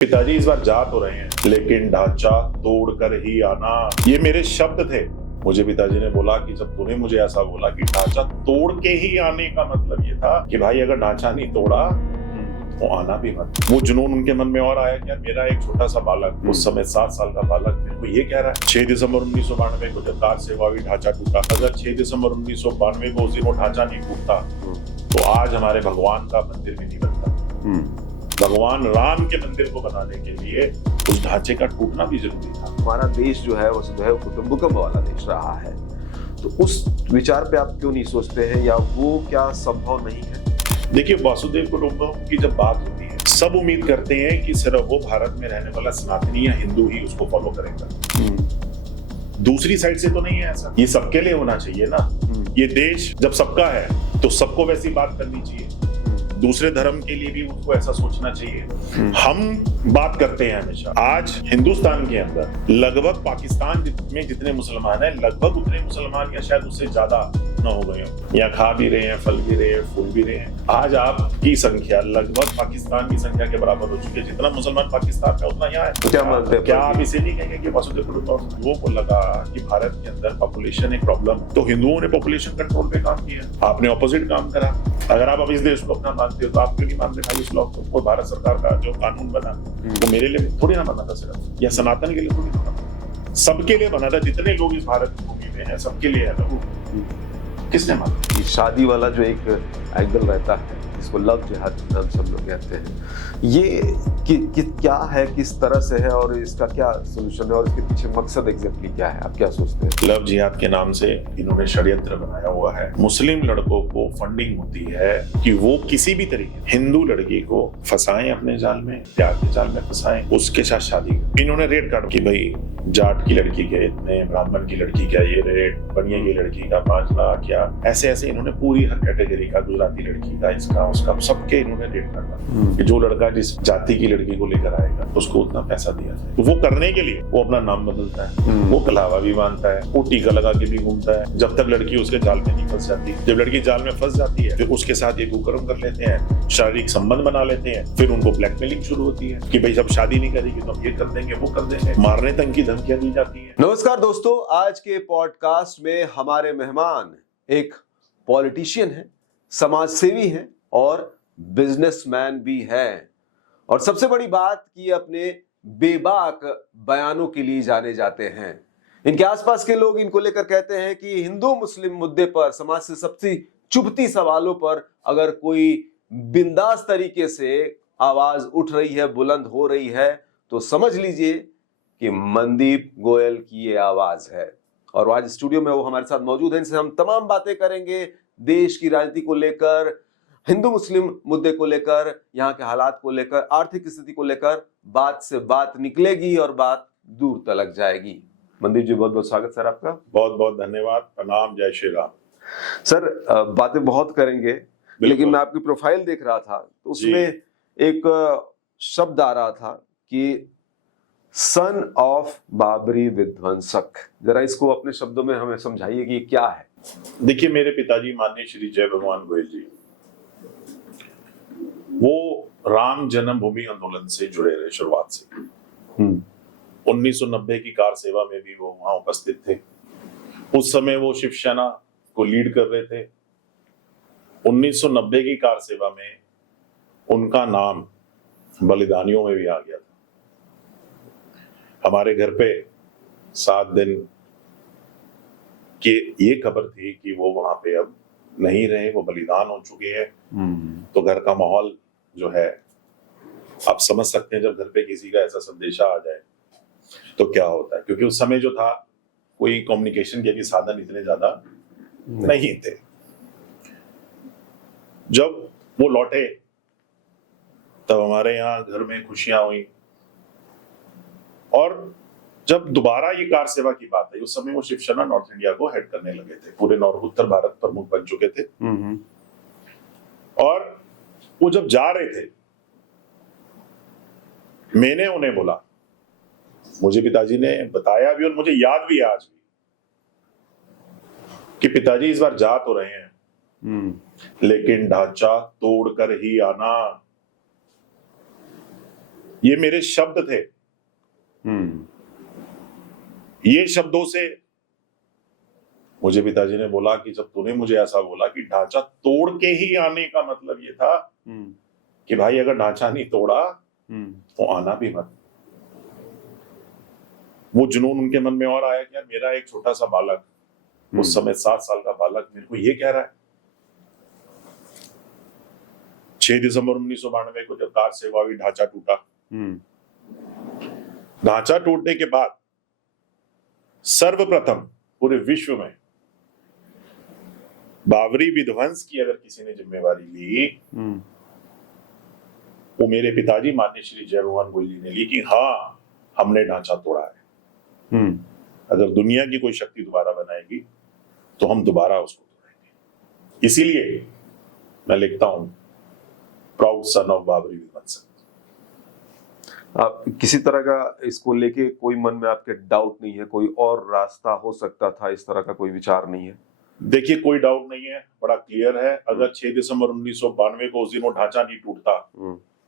पिताजी इस बार जा तो रहे हैं, लेकिन ढांचा तोड़कर ही आना, ये मेरे शब्द थे। मुझे पिताजी ने बोला कि जब तूने मुझे ऐसा बोला कि ढांचा तोड़ के ही आने का मतलब ये था कि भाई अगर ढांचा नहीं तोड़ा तो आना भी मत। वो जुनून उनके मन में और आया कि मेरा एक छोटा सा बालक, उस समय 7 साल का बालक, मेरे को ये कह रहा है 6 दिसंबर 1992 को जब कार सेवा हुई ढांचा टूटा। अगर 6 दिसंबर 1992 को उस दिन वो ढांचा नहीं टूटता तो आज हमारे भगवान का मंदिर भी नहीं बनता। भगवान राम के मंदिर को बनाने के लिए उस ढांचे का टूटना भी जरूरी था। हमारा देश जो है वसुधैव कुटुंबकम वाला देश रहा है, तो उस विचार पे आप क्यों नहीं सोचते हैं, या वो क्या संभव नहीं है? देखिए, वासुदेव कुटुंबकम की जब बात होती है, सब उम्मीद करते हैं कि सिर्फ वो भारत में रहने वाला सनातनी या हिंदू ही उसको फॉलो करेगा। दूसरी साइड से तो नहीं है ऐसा। ये सबके लिए होना चाहिए ना। ये देश जब सबका है तो सबको वैसी बात करनी चाहिए। दूसरे धर्म के लिए भी उसको ऐसा सोचना चाहिए। हम बात करते हैं हमेशा, आज हिंदुस्तान के अंदर लगभग पाकिस्तान में जितने मुसलमान हैं, लगभग उतने मुसलमान या शायद उससे ज्यादा न हो गए हो। यहाँ खा भी रहे हैं, फल भी रहे हैं, फूल भी रहे हैं। आज आपकी संख्या लगभग पाकिस्तान की संख्या के बराबर हो चुकी है। जितना मुसलमान पाकिस्तान में उतना यहाँ है। क्या आप इसे नहीं कहेंगे कि वासुदेव कुटुंबकम? लोगों को लगा कि भारत के अंदर पॉपुलेशन एक प्रॉब्लम, तो हिंदुओं ने पॉपुलेशन कंट्रोल पे काम किया। आपने ऑपोजिट काम करा। अगर आप अब इस देश को अपना मानते हो तो आप क्यों नहीं मान रहे इस लॉ को? वो भारत सरकार का जो कानून बना वो मेरे लिए थोड़ी ना बना था सिर्फ, या सनातन के लिए थोड़ी ना बना, सबके लिए बना था। जितने लोग इस भारत की भूमि में हैं सबके लिए है ना। किसने माना? शादी वाला जो एक एंगल रहता है, जिसको लव जिहाद नाम सब लोग कहते हैं, ये क्या है, किस तरह से है, और इसका क्या सोल्यूशन है, और इसके पीछे मकसद एग्जैक्टली क्या है? आप क्या सोचते हैं? लव जिहाद के नाम से इन्होंने षड्यंत्र बनाया हुआ है। मुस्लिम लड़कों को फंडिंग होती है कि वो किसी भी तरीके हिंदू लड़की को फंसाएं, अपने जाल में, प्यार के जाल में फंसाएं, उसके साथ शादी करें। इन्होंने रेट काट कि भाई जाट की लड़की के इतने, ब्राह्मण की लड़की का ये रेट, बनिया की लड़की का 5 लाख, या ऐसे इन्होंने पूरी हर कैटेगरी का, गुजराती लड़की का, इसका उसका, सबके इन्होंने रेट काटा कि जो लड़का जिस जाति की लड़की को लेकर आएगा उसको उतना पैसा दिया जाए। तो वो करने के लिए वो अपना नाम बदलता है, वो कलावा भी मानता है, वो टीका लगा के भी घूमता है, जब तक लड़की उसके जाल में नहीं फंस जाती। जब लड़की जाल में फंस जाती है फिर उसके साथ ये कुकर्म कर लेते हैं, शारीरिक संबंध बना लेते हैं, फिर उनको ब्लैकमेलिंग शुरू होती है कि भाई जब शादी नहीं करेगी तो हम ये कर देंगे, वो कर देंगे, मारने तक की धमकियां दी जाती है। नमस्कार दोस्तों, आज के पॉडकास्ट में हमारे मेहमान एक पॉलिटिशियन है, समाज सेवी हैं और बिजनेसमैन भी हैं, और सबसे बड़ी बात कि अपने बेबाक बयानों के लिए जाने जाते हैं। इनके आसपास के लोग इनको लेकर कहते हैं कि हिंदू मुस्लिम मुद्दे पर, समाज से सबसे चुभती सवालों पर अगर कोई बिंदास तरीके से आवाज उठ रही है, बुलंद हो रही है, तो समझ लीजिए कि मनदीप गोयल की ये आवाज है। और आज स्टूडियो में वो हमारे साथ मौजूद है। इनसे हम तमाम बातें करेंगे, देश की राजनीति को लेकर, हिंदू मुस्लिम मुद्दे को लेकर, यहाँ के हालात को लेकर, आर्थिक स्थिति को लेकर। बात से बात निकलेगी और बात दूर तलक जाएगी। मनदीप जी, बहुत बहुत स्वागत सर आपका। बहुत बहुत धन्यवाद, प्रणाम, जय श्री राम। सर, बातें बहुत करेंगे, लेकिन मैं आपकी प्रोफाइल देख रहा था तो उसमें एक शब्द आ रहा था कि सन ऑफ बाबरी विध्वंसक। जरा इसको अपने शब्दों में हमें समझाइए कि ये क्या है। देखिए, मेरे पिताजी माननीय श्री जय भगवान गोयल जी, वो राम जन्मभूमि आंदोलन से जुड़े रहे शुरुआत से। 1990 की कार सेवा में भी वो वहां उपस्थित थे। उस समय वो शिवसेना को लीड कर रहे थे। 1990 की कार सेवा में उनका नाम बलिदानियों में भी आ गया था। हमारे घर पे 7 दिन की ये खबर थी कि वो वहां पे अब नहीं रहे, वो बलिदान हो चुके हैं। तो घर का माहौल जो है, आप समझ सकते हैं, जब घर पे किसी का ऐसा संदेशा आ जाए तो क्या होता है। क्योंकि उस समय जो था, कोई कम्युनिकेशन के भी साधन इतने ज्यादा नहीं थे। जब वो लौटे तब हमारे यहाँ घर में खुशियां हुई, और जब दोबारा ये कार सेवा की बात आई, उस समय वो शिवसेना नॉर्थ इंडिया को हेड करने लगे थे, पूरे उत्तर भारत प्रमुख बन चुके थे। और वो जब जा रहे थे, मैंने उन्हें बोला, मुझे पिताजी ने बताया भी और मुझे याद भी है आज भी, कि पिताजी इस बार जा तो रहे हैं, लेकिन ढांचा तोड़कर ही आना। ये मेरे शब्द थे। ये शब्दों से मुझे पिताजी ने बोला कि जब तूने मुझे ऐसा बोला कि ढांचा तोड़ के ही आने का मतलब ये था कि भाई अगर ढांचा नहीं तोड़ा तो आना भी मत। वो जुनून उनके मन में और आया कि यार मेरा एक छोटा सा बालक, उस समय 7 साल का बालक मेरे को ये कह रहा है। 6 दिसंबर 1992 को जब कार सेवा हुई, ढांचा टूटा। ढांचा टूटने के बाद सर्वप्रथम पूरे विश्व में बाबरी विध्वंस की अगर किसी ने जिम्मेवारी ली, वो मेरे पिताजी माननीय श्री जयमोहन गोयल ने ली कि हाँ हमने ढांचा तोड़ा है। अगर दुनिया की कोई शक्ति दोबारा बनाएगी तो हम दोबारा उसको तोड़ेंगे। इसीलिए मैं लिखता हूं प्राउड सन ऑफ बाबरी विध्वंस। आप किसी तरह का इसको लेके कोई मन में आपके डाउट नहीं है, कोई और रास्ता हो सकता था, इस तरह का कोई विचार नहीं है? देखिए कोई डाउट नहीं है, बड़ा क्लियर है। अगर 6 दिसंबर 1992 को उस दिन वो ढांचा नहीं टूटता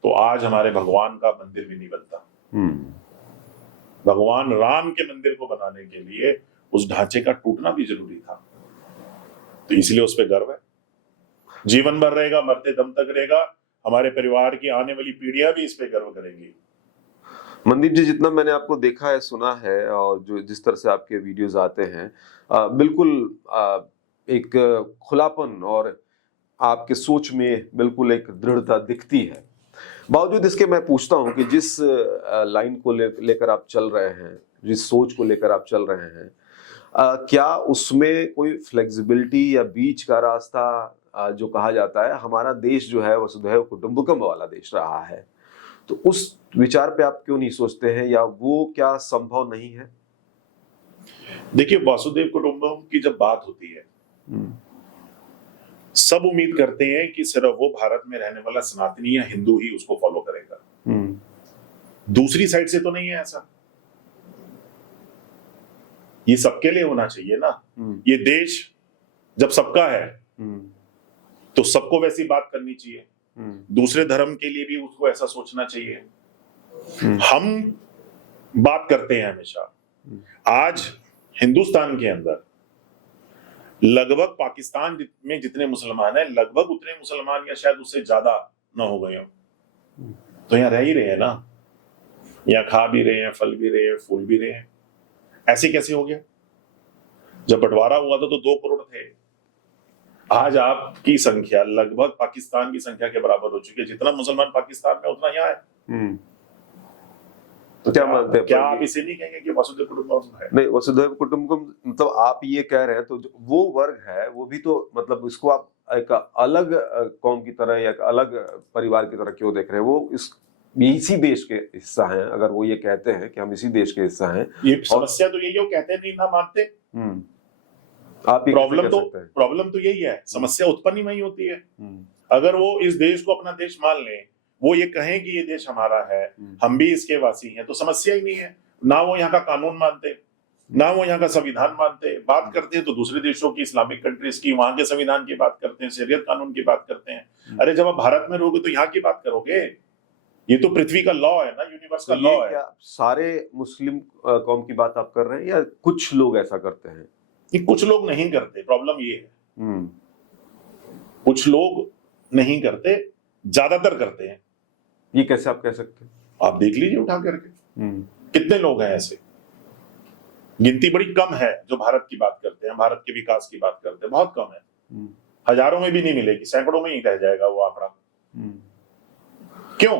तो आज हमारे भगवान का मंदिर भी नहीं बनता। भगवान राम के मंदिर को बनाने के लिए उस ढांचे का टूटना भी जरूरी था। तो इसलिए उस पर गर्व है, जीवन भर रहेगा, मरते दम तक रहेगा। हमारे परिवार की आने वाली पीढ़ियां भी इस पे गर्व करेंगी। मनदीप जी, जितना मैंने आपको देखा है, सुना है, और जो जिस तरह से आपके वीडियोस आते हैं, बिल्कुल एक खुलापन और आपके सोच में बिल्कुल एक दृढ़ता दिखती है। बावजूद इसके मैं पूछता हूं कि जिस लाइन को लेकर आप चल रहे हैं, जिस सोच को लेकर आप चल रहे हैं, क्या उसमें कोई फ्लेक्सिबिलिटी या बीच का रास्ता, जो कहा जाता है हमारा देश जो है वसुधैव कुटुंबकम वाला देश रहा है, तो उस विचार पे आप क्यों नहीं सोचते हैं, या वो क्या संभव नहीं है? देखिए वसुधैव कुटुंबकम की जब बात होती है, सब उम्मीद करते हैं कि सिर्फ वो भारत में रहने वाला सनातनी या हिंदू ही उसको फॉलो करेगा। दूसरी साइड से तो नहीं है ऐसा। ये सबके लिए होना चाहिए ना। ये देश जब सबका है तो सबको वैसी बात करनी चाहिए। दूसरे धर्म के लिए भी उसको ऐसा सोचना चाहिए। हम बात करते हैं हमेशा, आज हिंदुस्तान के अंदर लगभग पाकिस्तान में जितने मुसलमान हैं, लगभग उतने मुसलमान या शायद उससे ज्यादा ना हो गए हो। तो यहाँ रह ही रहे हैं ना, यहाँ खा भी रहे हैं, फल भी रहे हैं, फूल भी रहे हैं। ऐसे कैसे हो गया? जब बंटवारा हुआ था तो 2 करोड़ थे। आज आपकी संख्या लगभग पाकिस्तान की संख्या के बराबर हो चुकी है। जितना मुसलमान पाकिस्तान में उतना यहाँ है। तो क्या मानते हैं, क्या आप इसे नहीं कहेंगे कि वसुधैव कुटुंबकम है? नहीं, वसुधैव कुटुंबकम मतलब आप ये कह रहे हैं, तो वो वर्ग है, वो भी तो मतलब इसको आप एक अलग कौम की तरह या अलग परिवार की तरह क्यों देख रहे हैं? वो इसी देश के हिस्सा हैं। अगर वो ये कहते हैं कि हम इसी देश के हिस्सा हैं, ये समस्या तो यही है, वो कहते नहीं ना मानते। आप प्रॉब्लम तो यही है, समस्या उत्पन्न ही वही होती है। अगर वो इस देश को अपना देश मान लें, वो ये कहें कि ये देश हमारा है, हम भी इसके वासी हैं, तो समस्या ही नहीं है। ना वो यहाँ का कानून मानते, ना वो यहाँ का संविधान मानते। बात करते हैं तो दूसरे देशों की, इस्लामिक कंट्रीज की, वहां के संविधान की बात करते हैं, शरीयत कानून की बात करते हैं। अरे जब आप भारत में रहोगे तो यहाँ की बात करोगे। ये तो पृथ्वी का लॉ है ना, यूनिवर्स का लॉ है। क्या सारे मुस्लिम कौम की बात आप कर रहे हैं या कुछ लोग ऐसा करते हैं? ये कुछ लोग नहीं करते, प्रॉब्लम ये है। कुछ लोग नहीं करते, ज्यादातर करते हैं। ये कैसे आप कह सकते हैं? आप देख लीजिए उठा करके, कितने लोग हैं ऐसे। गिनती बड़ी कम है जो भारत की बात करते हैं, भारत के विकास की बात करते हैं, बहुत कम है। हजारों में भी नहीं मिलेगी, सैकड़ों में ही रह जाएगा वो आंकड़ा। क्यों?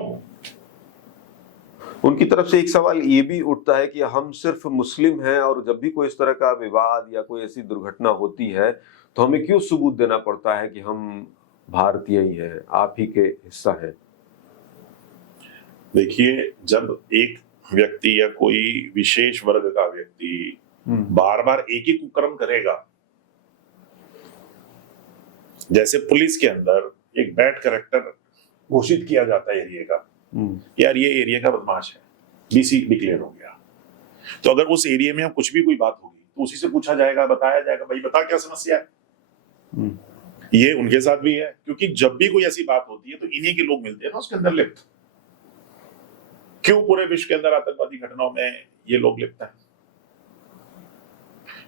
उनकी तरफ से एक सवाल ये भी उठता है कि हम सिर्फ मुस्लिम हैं, और जब भी कोई इस तरह का विवाद या कोई ऐसी दुर्घटना होती है तो हमें क्यों सबूत देना पड़ता है कि हम भारतीय ही हैं, आप ही के हिस्सा हैं? देखिए, जब एक व्यक्ति या कोई विशेष वर्ग का व्यक्ति बार बार एक ही कुकर्म करेगा, जैसे पुलिस के अंदर एक बैड कैरेक्टर घोषित किया जाता है एरिया का, यार ये एरिया का बदमाश है, बीसी डिक्लेयर हो गया, तो अगर उस एरिया में कुछ भी कोई बात होगी तो उसी से पूछा जाएगा, बताया जाएगा, भाई बता क्या समस्या है। ये उनके साथ भी है, क्योंकि जब भी कोई ऐसी बात होती है तो इन्हीं के लोग मिलते हैं ना उसके अंदर लिप्त। क्यों पूरे विश्व के अंदर आतंकवादी घटनाओं में ये लोग लिप्त हैं?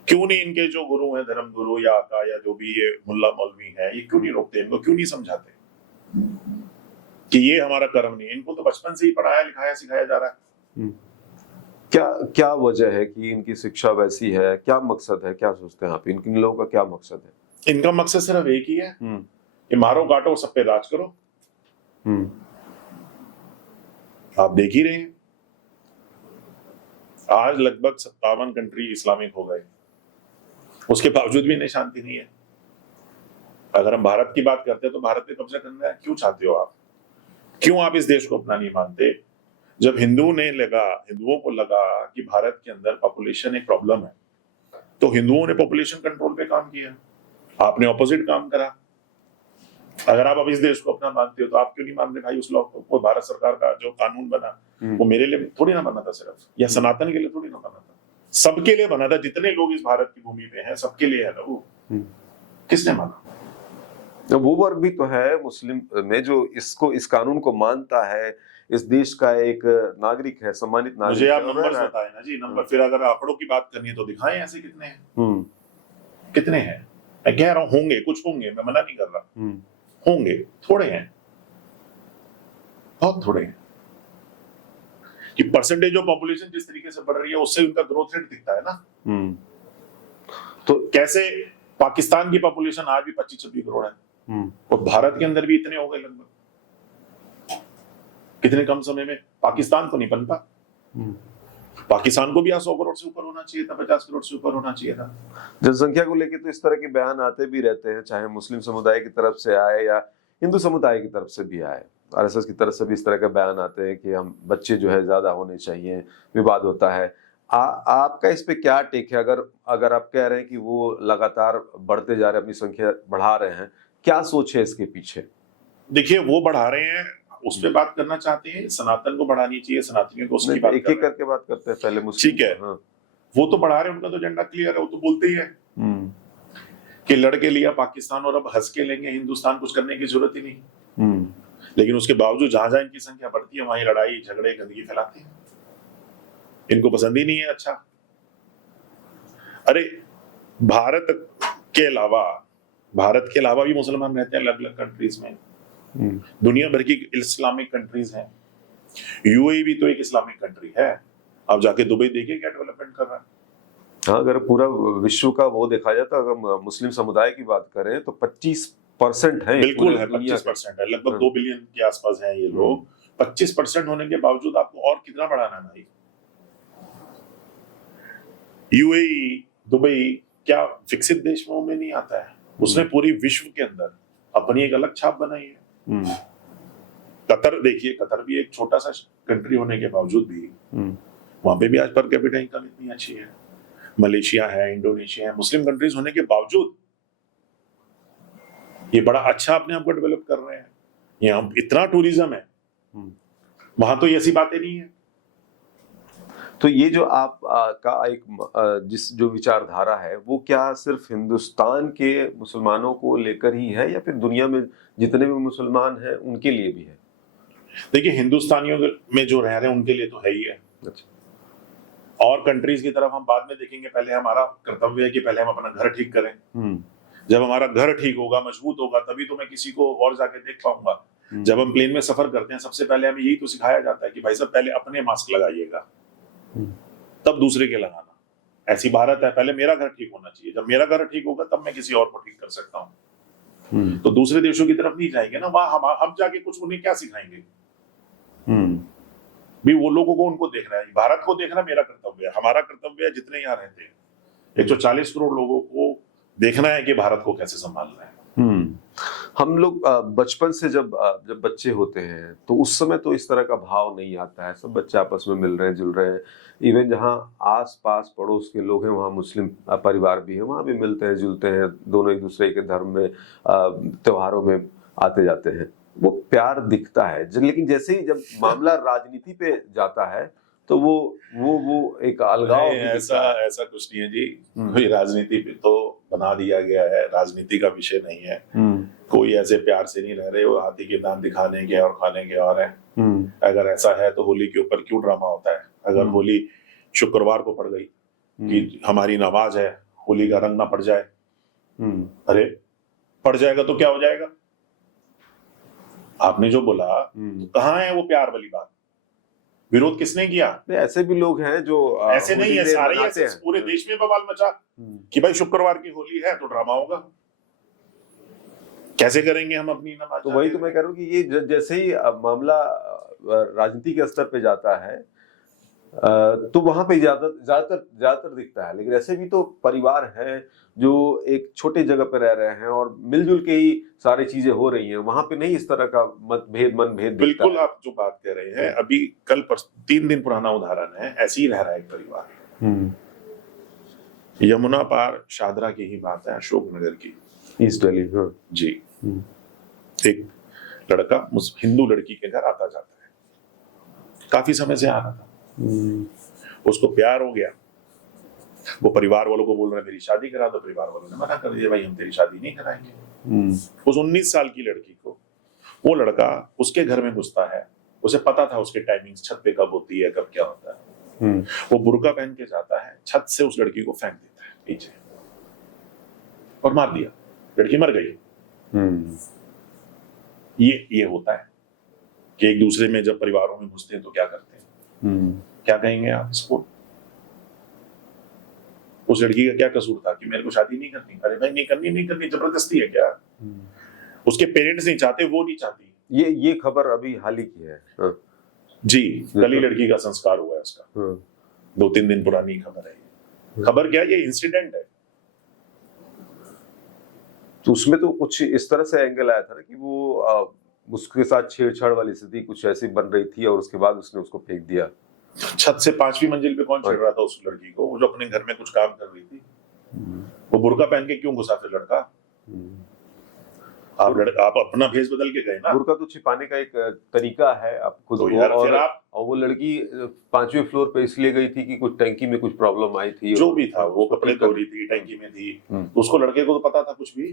क्यों नहीं इनके जो गुरु हैं, धर्म गुरु या आका या जो भी ये मुल्ला मौलवी है, ये क्यों नहीं रोकते इनको, क्यों नहीं समझाते कि ये हमारा कर्म नहीं है? इनको तो बचपन से ही पढ़ाया लिखाया सिखाया जा रहा है। क्या क्या वजह है कि इनकी शिक्षा वैसी है? क्या मकसद है? क्या सोचते हैं आप? इन लोगों का क्या मकसद है? इनका मकसद सिर्फ एक ही है कि मारो काटो सब पे राज करो। आप देख ही रहे हैं आज लगभग 57 कंट्री इस्लामिक हो गए, उसके बावजूद भी इन्हें शांति नहीं है। अगर हम भारत की बात करते हैं तो भारत पे कब्जा करना है क्यों चाहते हो आप? क्यों आप इस देश को अपना नहीं मानते? जब हिंदुओं को लगा कि भारत के अंदर पॉपुलेशन एक प्रॉब्लम है, तो हिंदुओं ने पॉपुलेशन कंट्रोल पे काम किया, आपने ऑपोजिट काम करा। अगर आप अब इस देश को अपना मानते हो तो आप क्यों नहीं मान रहे भाई उस लॉ को? भारत सरकार का जो कानून बना वो मेरे लिए थोड़ी ना बना था सिर्फ, या सनातन के लिए थोड़ी ना बना था, सबके लिए बना था। जितने लोग इस भारत की भूमि पे हैं सबके लिए है ना वो। किसने माना? वो वर्ग भी तो है मुस्लिम में जो इस कानून को मानता है, इस देश का एक नागरिक है, सम्मानित नागरिक। मुझे आप नंबर बताए ना जी, नंबर। फिर अगर आंकड़ों की बात करनी है तो दिखाएं ऐसे कितने हैं। कितने हैं? मैं कह रहा हूं होंगे, कुछ होंगे, मैं मना नहीं कर रहा, होंगे, थोड़े हैं, बहुत थोड़े हैं। कि परसेंटेज ऑफ पॉपुलेशन जिस तरीके से बढ़ रही है उससे उनका ग्रोथ रेट दिखता है ना। तो कैसे पाकिस्तान की पॉपुलेशन आज भी 25-26 करोड़ है और भारत के अंदर भी इतने हो गए लगभग, कितने कम समय में। पाकिस्तान तो नहीं बनता, पाकिस्तान को भी 100 करोड़ से ऊपर होना चाहिए था, 50 करोड़ से ऊपर होना चाहिए था। जनसंख्या को लेकर तो इस तरह के बयान आते भी रहते हैं, चाहे मुस्लिम समुदाय की तरफ से आए या हिंदू समुदाय की तरफ से भी आए। आरएसएस की तरफ से भी इस तरह के बयान आते हैं कि हम बच्चे जो है ज्यादा होने चाहिए, विवाद होता है। आपका इस पे क्या टेक है? अगर आप कह रहे हैं कि वो लगातार बढ़ते जा रहे हैं, अपनी संख्या बढ़ा रहे हैं, क्या सोच है इसके पीछे? देखिए, वो बढ़ा रहे हैं, उस पर बात करना चाहते हैं। सनातन को बढ़ानी चाहिए, सनातनियों को उसकी बात एक एक करके बात करते हैं पहले मुस्लिम। ठीक है, हाँ। वो तो बढ़ा रहे हैं, उनका तो एजेंडा क्लियर है, वो तो बोलते ही है कि लड़के लिया पाकिस्तान और अब हंस के लेंगे हिंदुस्तान, कुछ करने की जरूरत ही नहीं। लेकिन उसके बावजूद जहां जहां इनकी संख्या बढ़ती है वहीं लड़ाई झगड़े गंदगी फैलाते हैं। इनको पसंद ही नहीं है। अच्छा, अरे भारत के अलावा भी मुसलमान रहते हैं अलग अलग कंट्रीज में। दुनिया भर की इस्लामिक कंट्रीज हैं। यूएई भी तो एक इस्लामिक कंट्री है। आप जाके दुबई देखिए क्या डेवलपमेंट कर रहा है। हाँ, अगर पूरा विश्व का वो देखा जाए तो अगर मुस्लिम समुदाय की बात करें तो 25% है। बिल्कुल है, 25% है, लगभग 2 बिलियन के आसपास हैं ये लोग। 25% होने के बावजूद आपको और कितना बढ़ाना है भाई? यूएई, दुबई क्या विकसित देशों में नहीं आता है? उसने पूरी विश्व के अंदर अपनी एक अलग छाप बनाई है। कतर देखिए, कतर भी एक छोटा सा कंट्री होने के बावजूद भी वहां पे भी आज पर कैपिटा इनकम इतनी अच्छी है। मलेशिया है, इंडोनेशिया है, मुस्लिम कंट्रीज होने के बावजूद ये बड़ा अच्छा अपने आप को डेवलप कर रहे हैं। यहाँ इतना टूरिज्म है, वहां तो ऐसी बातें नहीं है। तो ये जो आप का एक जो विचारधारा है वो क्या सिर्फ हिंदुस्तान के मुसलमानों को लेकर ही है या फिर दुनिया में जितने भी मुसलमान हैं उनके लिए भी है? देखिए, हिंदुस्तानियों में जो रह रहे हैं उनके लिए तो है ही है। अच्छा। और कंट्रीज की तरफ हम बाद में देखेंगे। पहले हमारा कर्तव्य है कि पहले हम अपना घर ठीक करें। जब हमारा घर ठीक होगा, मजबूत होगा, तभी तो मैं किसी को और जाके देख पाऊंगा। जब हम प्लेन में सफर करते हैं सबसे पहले हमें यही तो सिखाया जाता है कि भाई साहब पहले अपने मास्क लगाइएगा, तब दूसरे के लगाना। ऐसी भारत है, पहले मेरा घर ठीक होना चाहिए, जब मेरा घर ठीक होगा तब मैं किसी और को ठीक कर सकता हूँ। तो दूसरे देशों की तरफ नहीं जाएंगे ना, वहां हम जाके कुछ उन्हें क्या सिखाएंगे? भी वो लोगों को उनको देखना है, भारत को देखना मेरा कर्तव्य है, हमारा कर्तव्य है जितने यहाँ रहते हैं 140 करोड़ लोगों को देखना है कि भारत को कैसे संभालना है। हम लोग बचपन से जब बच्चे होते हैं तो उस समय तो इस तरह का भाव नहीं आता है। सब बच्चे आपस में मिल रहे हैं, जुल रहे हैं। इवन जहाँ आस पास पड़ोस के लोग हैं वहाँ मुस्लिम परिवार भी है, वहाँ भी मिलते हैं, जुलते हैं, दोनों एक दूसरे के धर्म में त्योहारों में आते जाते हैं, वो प्यार दिखता है। लेकिन जैसे ही जब मामला राजनीति पे जाता है तो वो एक अलगाव। ऐसा कुछ नहीं है जी, कोई राजनीति पे तो बना दिया गया है, राजनीति का विषय नहीं है। कोई ऐसे प्यार से नहीं रह रहे, वो हाथी के दांत दिखा देंगे और खा लेंगे और है। अगर ऐसा है तो होली के ऊपर क्यों ड्रामा होता है? अगर होली शुक्रवार को पड़ गई कि हमारी नमाज है, होली का रंग ना पड़ जाए, अरे पड़ जाएगा तो क्या हो जाएगा? आपने जो बोला कहाँ है वो प्यार वाली बात? विरोध किसने किया? ऐसे भी लोग हैं जो ऐसे नहीं है, सारे ऐसे पूरे देश में बवाल मचा कि भाई शुक्रवार की होली है तो ड्रामा होगा। कैसे करेंगे हम अपनी नमाज? तो वही तो मैं कह रहा हूँ कि ये जैसे ही मामला राजनीति के स्तर पे जाता है तो वहां पे ज्यादातर दिखता है, लेकिन ऐसे भी तो परिवार हैं जो एक छोटे जगह पे रह रहे हैं और मिलजुल के ही सारी चीजें हो रही हैं, वहां पे नहीं इस तरह का मनभेद बिल्कुल आप जो बात कह रहे हैं, अभी कल 3 दिन पुराना उदाहरण है, ऐसे ही रह रहा है एक परिवार। यमुना पार शादरा की ही बात है, अशोकनगर की, ईस्ट दिल्ली। जी। एक लड़का हिंदू लड़की के घर आता जाता है, काफी समय से आ रहा था, उसको प्यार हो गया, वो परिवार वालों को बोल रहे हैं मेरी शादी करा दो, परिवार वालों ने मना कर दिया, भाई हम तेरी शादी नहीं कराएंगे। उस 19 साल की लड़की को वो लड़का उसके घर में घुसता है, उसे पता था उसके टाइमिंग्स छत पे कब होती है, कब क्या होता है। वो बुर्का पहन के जाता है, छत से उस लड़की को फेंक देता है नीचे और मार दिया, लड़की मर गई। ये होता है कि एक दूसरे में जब परिवारों में घुसते हैं तो क्या करते हैं, क्या कहेंगे आप इसको? उस लड़की का क्या कसूर था कि मेरे को शादी नहीं करनी? अरे भाई नहीं करनी, जबरदस्ती है क्या? उसके पेरेंट्स नहीं चाहते, वो नहीं चाहती। ये खबर अभी हाल ही की है। जी, कल ही लड़की का संस्कार हुआ है उसका। 2-3 दिन पुरानी खबर है। खबर क्या है? ये इंसिडेंट है। तो उसमें तो कुछ इस तरह से एंगल आया था ना कि वो उसके साथ छेड़छाड़ वाली स्थिति कुछ ऐसी बन रही थी और उसके बाद उसने उसको फेंक दिया छत से 5वीं मंजिल पे। कौन छेड़ रहा था उस लड़की को? वो जो अपने घर में कुछ काम कर रही थी। वो बुर्का पहन के क्यों घुसा फिर लड़का? आप अपना भेष बदल के गए ना। बुर्का तो छिपाने का एक तरीका है आप खुद तो को। यार, और वो लड़की 5वें फ्लोर पे इसलिए गई थी कि कुछ टैंकी में कुछ प्रॉब्लम आई थी, जो भी था, वो कपड़े धो रही थी, टैंकी में थी, उसको लड़के को तो पता था कुछ भी,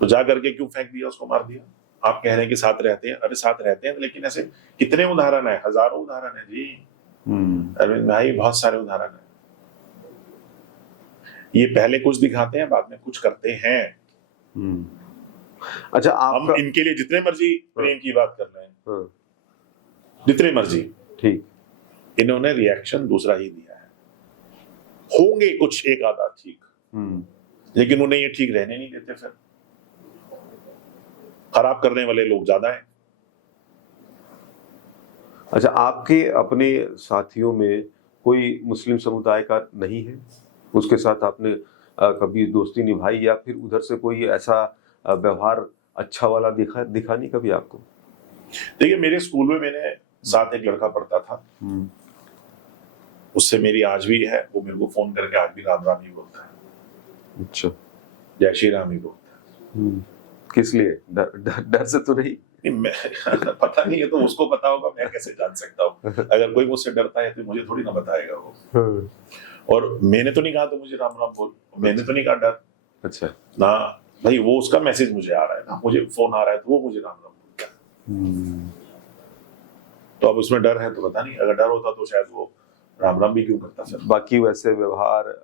तो जा करके क्यों फेंक दिया, उसको मार दिया। आप कह रहे हैं कि साथ रहते हैं, अरे साथ रहते हैं, लेकिन ऐसे कितने उदाहरण है, हजारों उदाहरण है जी। अरविंद भाई, बहुत सारे उदाहरण है। ये पहले कुछ दिखाते हैं, बाद में कुछ करते हैं। अच्छा, हम इनके लिए जितने मर्जी प्रेम की बात कर रहे हैं, जितने मर्जी, ठीक, इन्होंने रिएक्शन दूसरा ही दिया है। होंगे कुछ एक आधा ठीक, लेकिन उन्हें ये ठीक रहने नहीं देते, फिर खराब करने वाले लोग ज्यादा हैं। अच्छा, आपके अपने साथियों में कोई मुस्लिम समुदाय का नहीं है? उसके साथ आपने कभी दोस्ती निभाई या फिर उधर से कोई ऐसा व्यवहार अच्छा वाला दिखा नहीं कभी आपको? देखिए, मेरे स्कूल में मेरे साथ एक लड़का पढ़ता था, उससे मेरी आज भी है। वो मेरे को फोन करके आज भी राम राम ही बोलता है। अच्छा, जय श्री राम ही बोलता है। किस लिए? डर से तो नहीं? मैं पता नहीं है, तो उसको पता होगा, मैं कैसे जान सकता हूँ? अगर कोई मुझसे डरता है तो मुझे थोड़ी ना बताएगा वो। और मैंने तो नहीं कहा तो मुझे राम राम बोल, मैंने तो नहीं कहा डर। अच्छा ना भाई, वो उसका मैसेज मुझे आ रहा है ना, मुझे फोन आ रहा है तो वो मुझे राम राम बोलता है। तो अब उसमें डर है तो पता नहीं, अगर डर होता तो शायद वो राम राम भी क्यों करता सर। बाकी वैसे व्यवहार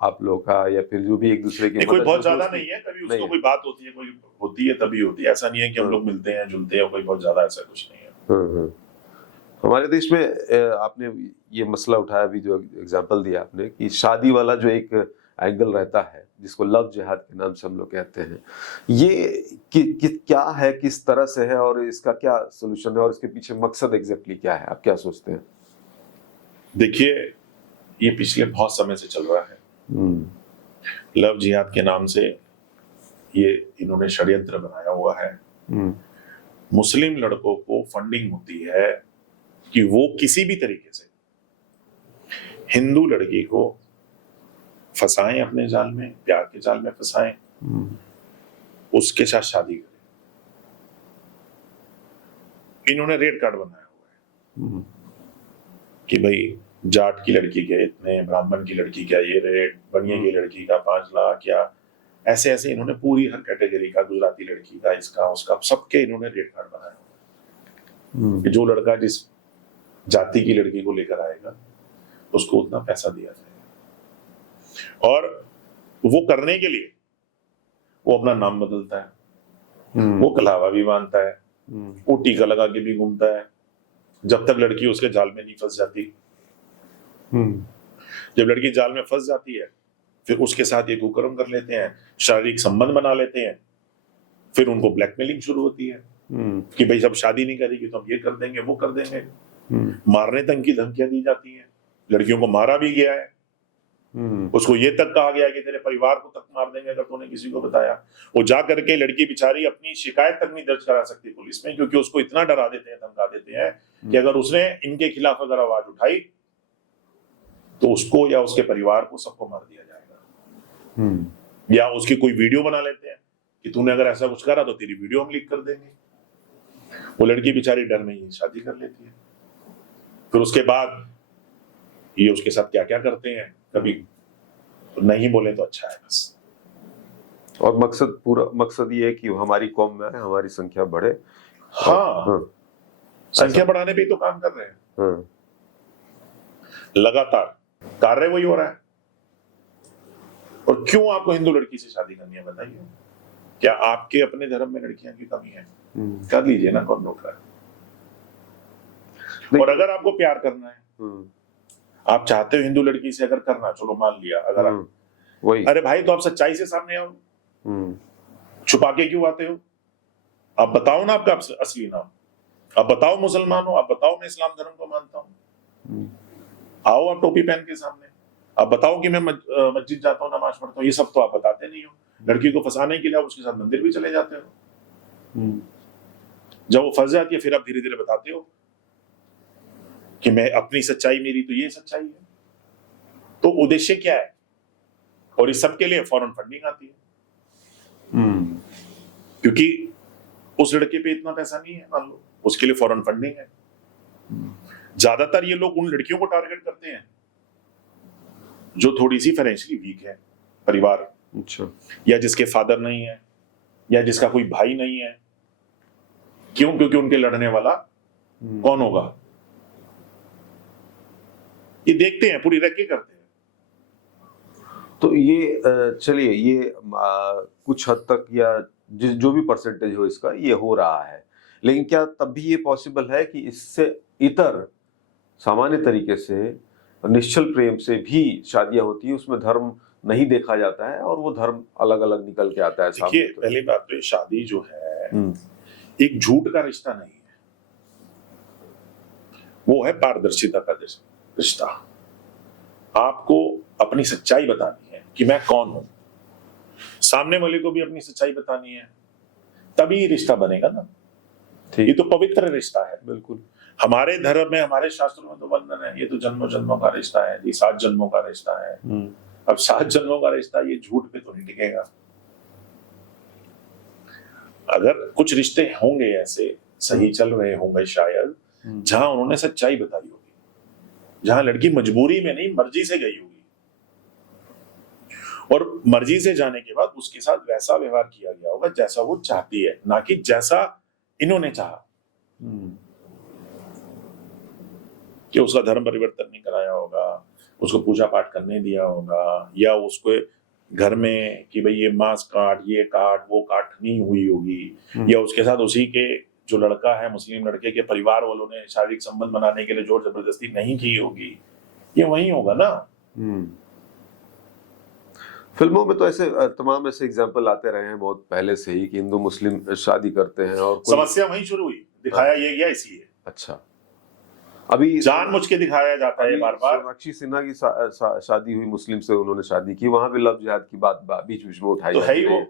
आप लोग का या फिर जो भी एक दूसरे के कोई बहुत ज्यादा नहीं है। कभी उसको कोई बात होती है, कोई होती है तभी होती है, ऐसा नहीं है कि हम लोग मिलते हैं जुलते हैं, कोई बहुत ज्यादा ऐसा कुछ नहीं है। हमारे देश में आपने ये मसला उठाया, अभी जो एग्जांपल दिया आपने कि शादी वाला जो एक एंगल रहता है जिसको लव जिहाद के नाम से हम लोग कहते हैं, ये क्या है, किस तरह से है और इसका क्या सोल्यूशन है और इसके पीछे मकसद एग्जैक्टली क्या है, आप क्या सोचते हैं? देखिए, ये पिछले बहुत समय से चल रहा है। लव जिहाद के नाम से ये इन्होंने षड्यंत्र बनाया हुआ है। मुस्लिम लड़कों को फंडिंग होती है कि वो किसी भी तरीके से हिंदू लड़की को फंसाएं, अपने जाल में, प्यार के जाल में फंसाएं, उसके साथ शादी करें। इन्होंने रेड कार्ड बनाया हुआ है कि भाई जाट की लड़की के इतने, ब्राह्मण की लड़की क्या ये रेट, बनिए की लड़की का 5 लाख, या ऐसे ऐसे इन्होंने पूरी हर कैटेगरी का, गुजराती लड़की का, इसका उसका, सबके इन्होंने रेट कार्ड बनाया कि जो लड़का जिस जाति की लड़की को लेकर आएगा उसको उतना पैसा दिया जाएगा। और वो करने के लिए वो अपना नाम बदलता है, वो कलावा भी बांधता है, वो टीका लगा के भी घूमता है, जब तक लड़की उसके जाल में नहीं फंस जाती। जब लड़की जाल में फंस जाती है फिर उसके साथ ये कुकर्म कर लेते हैं, शारीरिक संबंध बना लेते हैं, फिर उनको ब्लैकमेलिंग शुरू होती है कि भाई जब शादी नहीं करेगी तो हम ये कर देंगे, वो कर देंगे। मारने तक की धमकियां दी जाती हैं। लड़कियों को मारा भी गया है, उसको ये तक कहा गया है कि तेरे परिवार को तक मार देंगे अगर तूने किसी को बताया। वो जा करके लड़की बेचारी अपनी शिकायत तक नहीं दर्ज करा सकती पुलिस में, क्योंकि उसको इतना डरा देते हैं, धमका देते हैं कि अगर उसने इनके खिलाफ अगर आवाज उठाई तो उसको या उसके परिवार को सबको मार दिया जाएगा। या उसकी कोई वीडियो बना लेते हैं कि तूने अगर ऐसा कुछ करा तो तेरी वीडियो हम लीक कर देंगे। वो लड़की बेचारी डर में ही शादी कर लेती है। फिर उसके बाद ये उसके साथ क्या क्या करते हैं कभी नहीं बोले तो अच्छा है बस। और मकसद ये है कि हमारी कौम में हमारी संख्या बढ़े। हाँ, संख्या बढ़ाने पे तो काम कर रहे हैं। लगातार कार्य वही हो रहा है। और क्यों आपको हिंदू लड़की से शादी करनी है बताइए? क्या आपके अपने धर्म में लड़कियां की कमी है? कर लीजिए ना, कौन रोक रहा है? और अगर आपको प्यार करना है, आप चाहते हो हिंदू लड़की से अगर करना, चलो मान लिया अगर आप वही, अरे भाई तो आप सच्चाई से सामने आओ, छुपा के क्यों आते हो? आप बताओ ना आपका असली नाम, आप बताओ मुसलमान हो, आप बताओ मैं इस्लाम धर्म को मानता हूँ, आओ आप टोपी पहन के सामने, आप बताओ कि मैं मस्जिद जाता हूँ, नमाज पढ़ता हूँ। ये सब तो आप बताते नहीं हो। लड़की को फंसाने के लिए आप उसके साथ मंदिर भी चले जाते हो। जब वो फंस जाती है फिर आप धीरे धीरे बताते हो कि मैं अपनी सच्चाई, मेरी तो ये सच्चाई है। तो उद्देश्य क्या है? और इस सब के लिए फौरन फंडिंग आती है, क्योंकि उस लड़के पे इतना पैसा नहीं है, मान लो उसके लिए फौरन फंडिंग है। ज्यादातर ये लोग उन लड़कियों को टारगेट करते हैं जो थोड़ी सी फाइनेंशियली वीक है, परिवार, अच्छा, या जिसके फादर नहीं है, या जिसका कोई भाई नहीं है। क्यों? क्योंकि उनके लड़ने वाला कौन होगा ये देखते हैं, पूरी रैके करते हैं। तो ये चलिए, ये कुछ हद तक या जो भी परसेंटेज हो इसका ये हो रहा है, लेकिन क्या तब भी ये पॉसिबल है कि इससे इतर सामान्य तरीके से निश्चल प्रेम से भी शादियां होती है, उसमें धर्म नहीं देखा जाता है और वो धर्म अलग अलग निकल के आता है सामने? देखिए, पहली बात तो शादी जो है एक झूठ का रिश्ता नहीं है, वो है पारदर्शिता का रिश्ता। आपको अपनी सच्चाई बतानी है कि मैं कौन हूं, सामने वाले को भी अपनी सच्चाई बतानी है, तभी रिश्ता बनेगा ना। ये तो पवित्र रिश्ता है। बिल्कुल, हमारे धर्म में, हमारे शास्त्रों में तो बंधन है, ये तो जन्मों जन्मों का रिश्ता है जी, 7 जन्मों का रिश्ता है। अब 7 जन्मों का रिश्ता ये झूठ पे तो नहीं टिकेगा। अगर कुछ रिश्ते होंगे ऐसे सही चल रहे होंगे शायद, जहां उन्होंने सच्चाई बताई होगी, जहां लड़की मजबूरी में नहीं मर्जी से गई होगी, और मर्जी से जाने के बाद उसके साथ वैसा व्यवहार किया गया होगा जैसा वो चाहती है, ना कि जैसा इन्होंने चाहा। कि उसका धर्म परिवर्तन नहीं कराया होगा, उसको पूजा पाठ करने दिया होगा, या उसको घर में कि भाई ये मांस काट, ये काट, वो काट नहीं हुई होगी, या उसके साथ उसी के जो लड़का है, मुस्लिम लड़के के परिवार वालों ने शारीरिक संबंध बनाने के लिए जोर जबरदस्ती नहीं की होगी। ये वही होगा ना। फिल्मों में तो ऐसे तमाम ऐसे एग्जाम्पल आते रहे हैं बहुत पहले से ही कि हिंदू मुस्लिम शादी करते हैं, और समस्या वहीं शुरू हुई, दिखाया ये गया इसलिए। अच्छा, अभी जानबूझ के दिखाया जाता है बार बार। सोनाक्षी सिन्हा की शादी हुई, मुस्लिम से उन्होंने शादी की, वहां भी लव जिहाद की बात बीच बीच में उठाई तो है ही वो।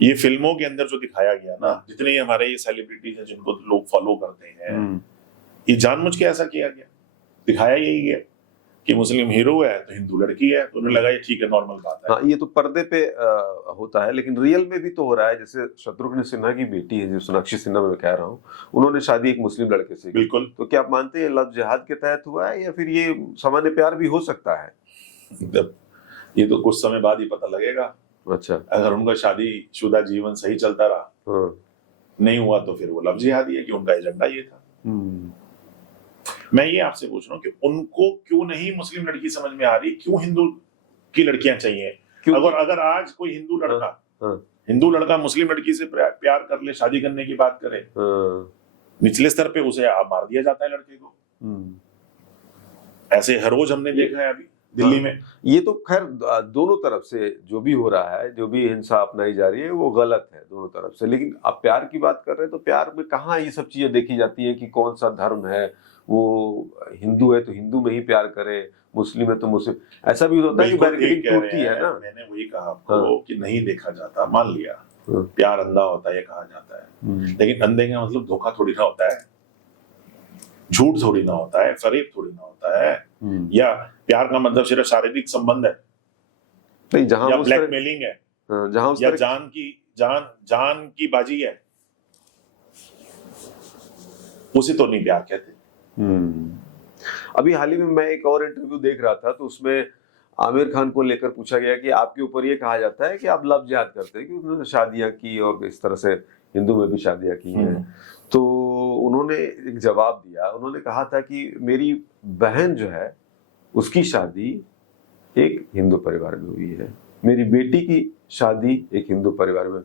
ये फिल्मों के अंदर जो दिखाया गया ना, जितने हमारे ये सेलिब्रिटीज हैं जिनको लोग फॉलो करते हैं, ये जानबूझ के ऐसा किया गया, दिखाया यही गया कि मुस्लिम हीरो है तो हिंदू लड़की है, तो उन्हें लगा ये ठीक है, नॉर्मल बात है। हाँ, ये तो पर्दे पे होता है, लेकिन रियल में भी तो हो रहा है। जैसे शत्रुघ्न सिन्हा की बेटी है, जो सोनाक्षी सिन्हा मैं कह रहा हूँ, उन्होंने शादी एक मुस्लिम लड़के से की। बिल्कुल। तो क्या आप मानते हैं लव जिहाद के तहत हुआ है, या फिर ये सामान्य प्यार भी हो सकता है? ये तो कुछ समय बाद ही पता लगेगा। अच्छा। अगर उनका शादीशुदा जीवन सही चलता रहा, हाँ। नहीं हुआ तो फिर वो लव जिहादी है कि उनका एजेंडा ये था। मैं ये आपसे पूछ रहा हूँ कि उनको क्यों नहीं मुस्लिम लड़की समझ में आ रही, क्यों हिंदू की लड़कियां चाहिए? अगर आज कोई हिंदू लड़का मुस्लिम लड़की से प्यार कर ले, शादी करने की बात करे, निचले स्तर पे उसे आप मार दिया जाता है लड़के को। ऐसे हर रोज हमने देखा है अभी दिल्ली में। ये तो खैर दोनों तरफ से जो भी हो रहा है, जो भी हिंसा अपनाई जा रही है वो गलत है दोनों तरफ से। लेकिन आप प्यार की बात कर रहे हैं तो प्यार में कहाँ ये सब चीजें देखी जाती है कि कौन सा धर्म है, वो हिंदू है तो हिंदू में ही प्यार करे, मुस्लिम है तो मुस्लिम। ऐसा भी होता है कि बैरिकेडिंग टूटती है ना। मैंने वही कहा आपको कि नहीं देखा जाता, मान लिया प्यार अंधा होता है ये कहा जाता है, लेकिन अंधे का मतलब धोखा थोड़ी ना होता है, झूठ थोड़ी ना होता है, फरेब थोड़ी ना होता है, या प्यार का मतलब सिर्फ शारीरिक संबंध है नहीं, जहां या ब्लैकमेलिंग है, जहां या जान की बाजी है, उसे तो नहीं प्यार कहते। अभी हाल ही में मैं एक और इंटरव्यू देख रहा था तो उसमें आमिर खान को लेकर पूछा गया कि आपके ऊपर ये कहा जाता है कि आप लव जिहाद करते हैं, कि उन्होंने शादियां की और इस तरह से हिंदू में भी शादियां की हैं। तो उन्होंने एक जवाब दिया, उन्होंने कहा था कि मेरी बहन जो है उसकी शादी एक हिंदू परिवार में हुई है, मेरी बेटी की शादी एक हिंदू परिवार में।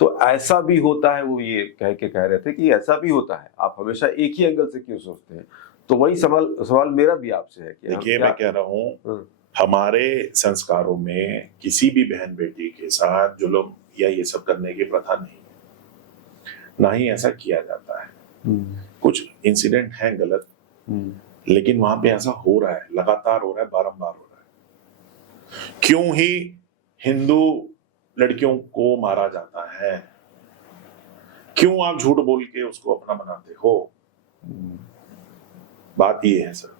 तो ऐसा भी होता है, वो ये कह रहे थे कि ऐसा भी होता है, आप हमेशा एक ही एंगल से क्यों सोचते हैं? तो वही सवाल मेरा भी आपसे है कि देखिए मैं कह रहा हूँ हमारे संस्कारों में किसी भी बहन बेटी के साथ जुल्म या ये सब करने की प्रथा नहीं है, ना ही ऐसा किया जाता है। कुछ इंसिडेंट हैं गलत, लेकिन वहां पे ऐसा हो रहा है, लगातार हो रहा है, बारंबार हो रहा है। क्यों ही हिंदू लड़कियों को मारा जाता है? क्यों आप झूठ बोल के उसको अपना बनाते हो? बात ये है सर।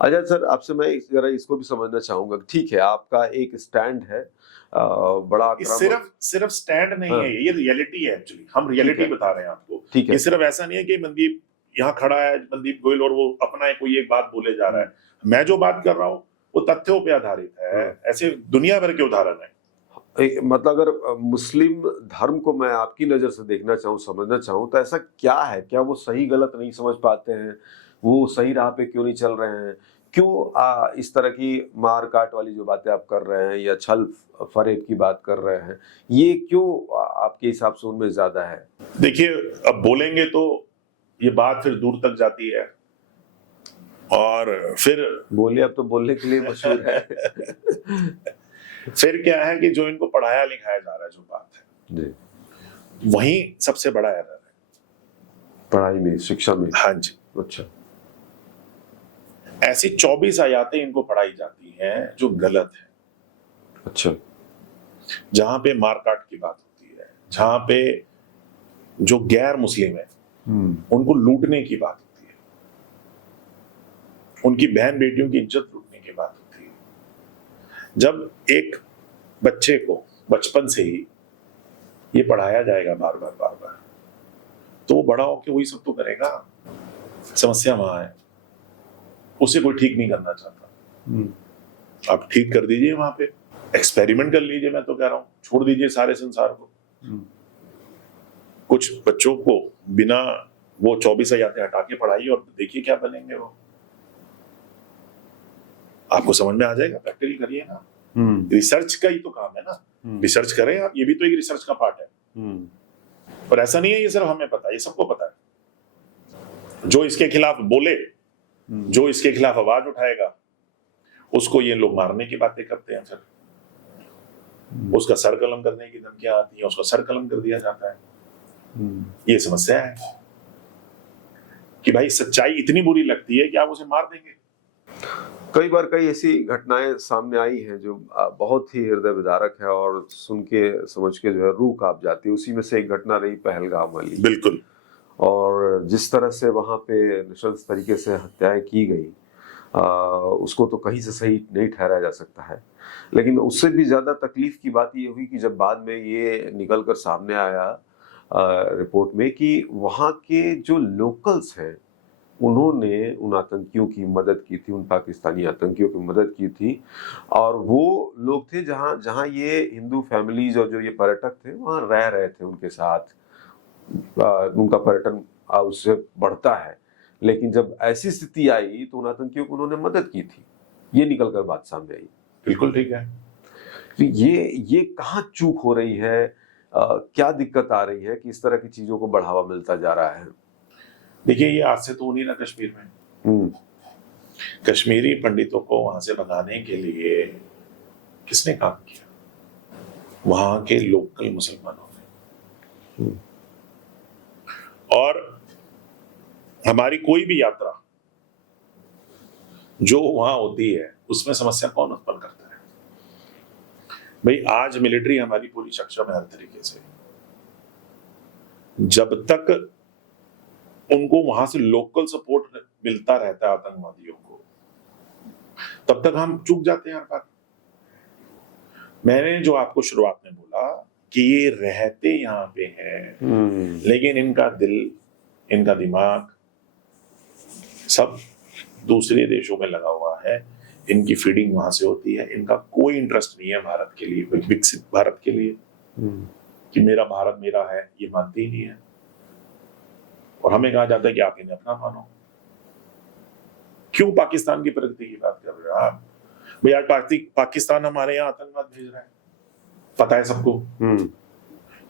अच्छा सर, आपसे मैं जरा इसको भी समझना चाहूंगा। ठीक है, आपका एक स्टैंड है, बड़ा सिर्फ स्टैंड नहीं है, ये रियलिटी है। एक्चुअली हम रियलिटी बता रहे हैं आपको। ठीक है, ये सिर्फ ऐसा नहीं है कि मनदीप यहाँ खड़ा है, मनदीप गोयल, और वो अपना कोई एक बात बोले जा रहा है। मैं जो बात कर रहा हूँ वो तथ्यों पे आधारित है। ऐसे दुनिया भर के उदाहरण है। मतलब अगर मुस्लिम धर्म को मैं आपकी नजर से देखना चाहूँ, समझना चाहूँ, तो ऐसा क्या है? क्या वो सही गलत नहीं समझ पाते हैं? वो सही राह पे क्यों नहीं चल रहे हैं? क्यों इस तरह की मार काट वाली जो बातें आप कर रहे हैं या छल फरेब की बात कर रहे हैं, ये क्यों आपके हिसाब से उनमें ज्यादा है? देखिए, अब बोलेंगे तो ये बात फिर दूर तक जाती है, और फिर बोलिए, अब तो बोलने के लिए मशहूर है। फिर क्या है कि जो इनको पढ़ाया लिखाया जा रहा है, जो बात है जी, वही सबसे बड़ा एरर है पढ़ाई में, शिक्षा में। हाँ जी। अच्छा, ऐसी 24 आयातें इनको पढ़ाई जाती हैं जो गलत है। अच्छा, जहां पे मारकाट की बात होती है, जहां पे जो गैर मुस्लिम है उनको लूटने की बात होती है, उनकी बहन बेटियों की इज्जत लूटने की बात होती है। जब एक बच्चे को बचपन से ही ये पढ़ाया जाएगा बार बार, तो वो बड़ा होकर वही सब तो करेगा। समस्या वहां है, उसे कोई ठीक नहीं करना चाहता। आप ठीक कर दीजिए, वहां पे एक्सपेरिमेंट कर लीजिए। मैं तो कह रहा हूं, छोड़ दीजिए सारे संसार को। कुछ बच्चों को बिना वो 24 आयतें हटा के पढ़ाइए और देखिए क्या बनेंगे वो। आपको समझ में आ जाएगा। प्रैक्टिकल करिए ना। रिसर्च का ही तो काम है ना, रिसर्च करें आप। ये भी तो एक रिसर्च का पार्ट है। और ऐसा नहीं है ये सिर्फ हमें पता है, ये सबको पता है। जो इसके खिलाफ बोले, जो इसके खिलाफ आवाज उठाएगा, उसको ये लोग मारने की बातें करते हैं। फिर उसका सर कलम करने की धमकियां आती हैं, उसका सर कलम कर दिया जाता है। ये समस्या है कि भाई सच्चाई इतनी बुरी लगती है कि आप उसे मार देंगे। कई बार कई ऐसी घटनाएं सामने आई हैं जो बहुत ही हृदय विदारक है और सुन के समझ के जो है रूह कांप जाती है। उसी में से एक घटना रही पहलगाम वाली। बिल्कुल। और जिस तरह से वहां पे नृशंस तरीके से हत्याएं की गई, उसको तो कहीं से सही नहीं ठहराया जा सकता है। लेकिन उससे भी ज्यादा तकलीफ की बात ये हुई कि जब बाद में ये निकल कर सामने आया रिपोर्ट में कि वहाँ के जो लोकल्स हैं उन्होंने उन आतंकियों की मदद की थी, उन पाकिस्तानी आतंकियों की मदद की थी। और वो लोग थे जहाँ जहाँ ये हिंदू फैमिलीज और जो ये पर्यटक थे वहाँ रह रहे थे उनके साथ। उनका पर्यटन उससे बढ़ता है। लेकिन जब ऐसी स्थिति आई तो उन आतंकियों को उन्होंने मदद की थी। ये निकल कर बात सामने आई। बिल्कुल ठीक है। तो ये कहाँ चूक हो रही है? क्या दिक्कत आ रही है कि इस तरह की चीजों को बढ़ावा मिलता जा रहा है? देखिए, ये आज से तो नहीं ना कश्मीर में। कश्मीरी पंडितों को वहां से भगाने के लिए किसने काम किया? वहां के लोकल मुसलमानों ने। और हमारी कोई भी यात्रा जो वहां होती है उसमें समस्या कौन उत्पन्न करता है? भाई, आज मिलिट्री हमारी पूरी सक्षम है हर तरीके से। जब तक उनको वहां से लोकल सपोर्ट मिलता रहता है आतंकवादियों को, तब तक हम चूक जाते हैं हर बार। मैंने जो आपको शुरुआत में बोला कि ये रहते यहाँ पे हैं, लेकिन इनका दिल, इनका दिमाग सब दूसरे देशों में लगा हुआ है। इनकी फीडिंग वहां से होती है। इनका कोई इंटरेस्ट नहीं है भारत के लिए, विकसित भारत के लिए, कि मेरा भारत मेरा है, ये मानते ही नहीं है। और हमें कहा जाता है कि आप इन्हें अपना मानो। क्यों पाकिस्तान की प्रगति की बात कर रहे हो आप? भाई, आज पाकिस्तान हमारे यहाँ आतंकवाद भेज रहा है, पता है सबको।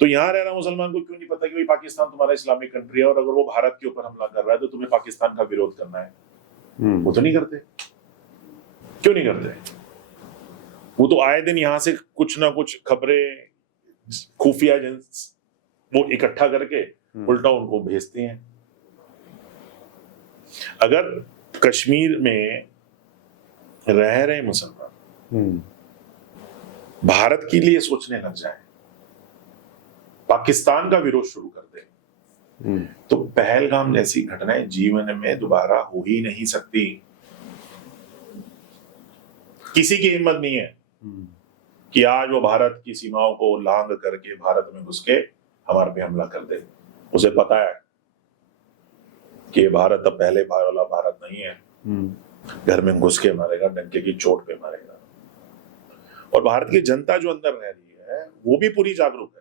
तो यहाँ रह रहा मुसलमान को क्यों नहीं पता कि भाई पाकिस्तान तुम्हारा इस्लामिक कंट्री है, और अगर वो भारत के ऊपर हमला कर रहा है तो तुम्हें पाकिस्तान का विरोध करना है? वो तो नहीं करते। क्यों नहीं करते? वो तो आए दिन यहाँ से कुछ ना कुछ खबरें, खुफिया एजेंसी वो इकट्ठा करके उल्टा उनको भेजते हैं। अगर कश्मीर में रह रहे मुसलमान भारत के लिए सोचने लग जाए, पाकिस्तान का विरोध शुरू कर दे, तो पहलगाम जैसी घटनाएं जीवन में दोबारा हो ही नहीं सकती। किसी की हिम्मत नहीं है कि आज वो भारत की सीमाओं को लांघ करके भारत में घुस के हमारे पे हमला कर दे। उसे पता है कि भारत अब पहले वाला भारत नहीं है। घर में घुस के मारेगा, डंके की चोट पे मारेगा। और भारत की जनता जो अंदर रह रही है वो भी पूरी जागरूक है।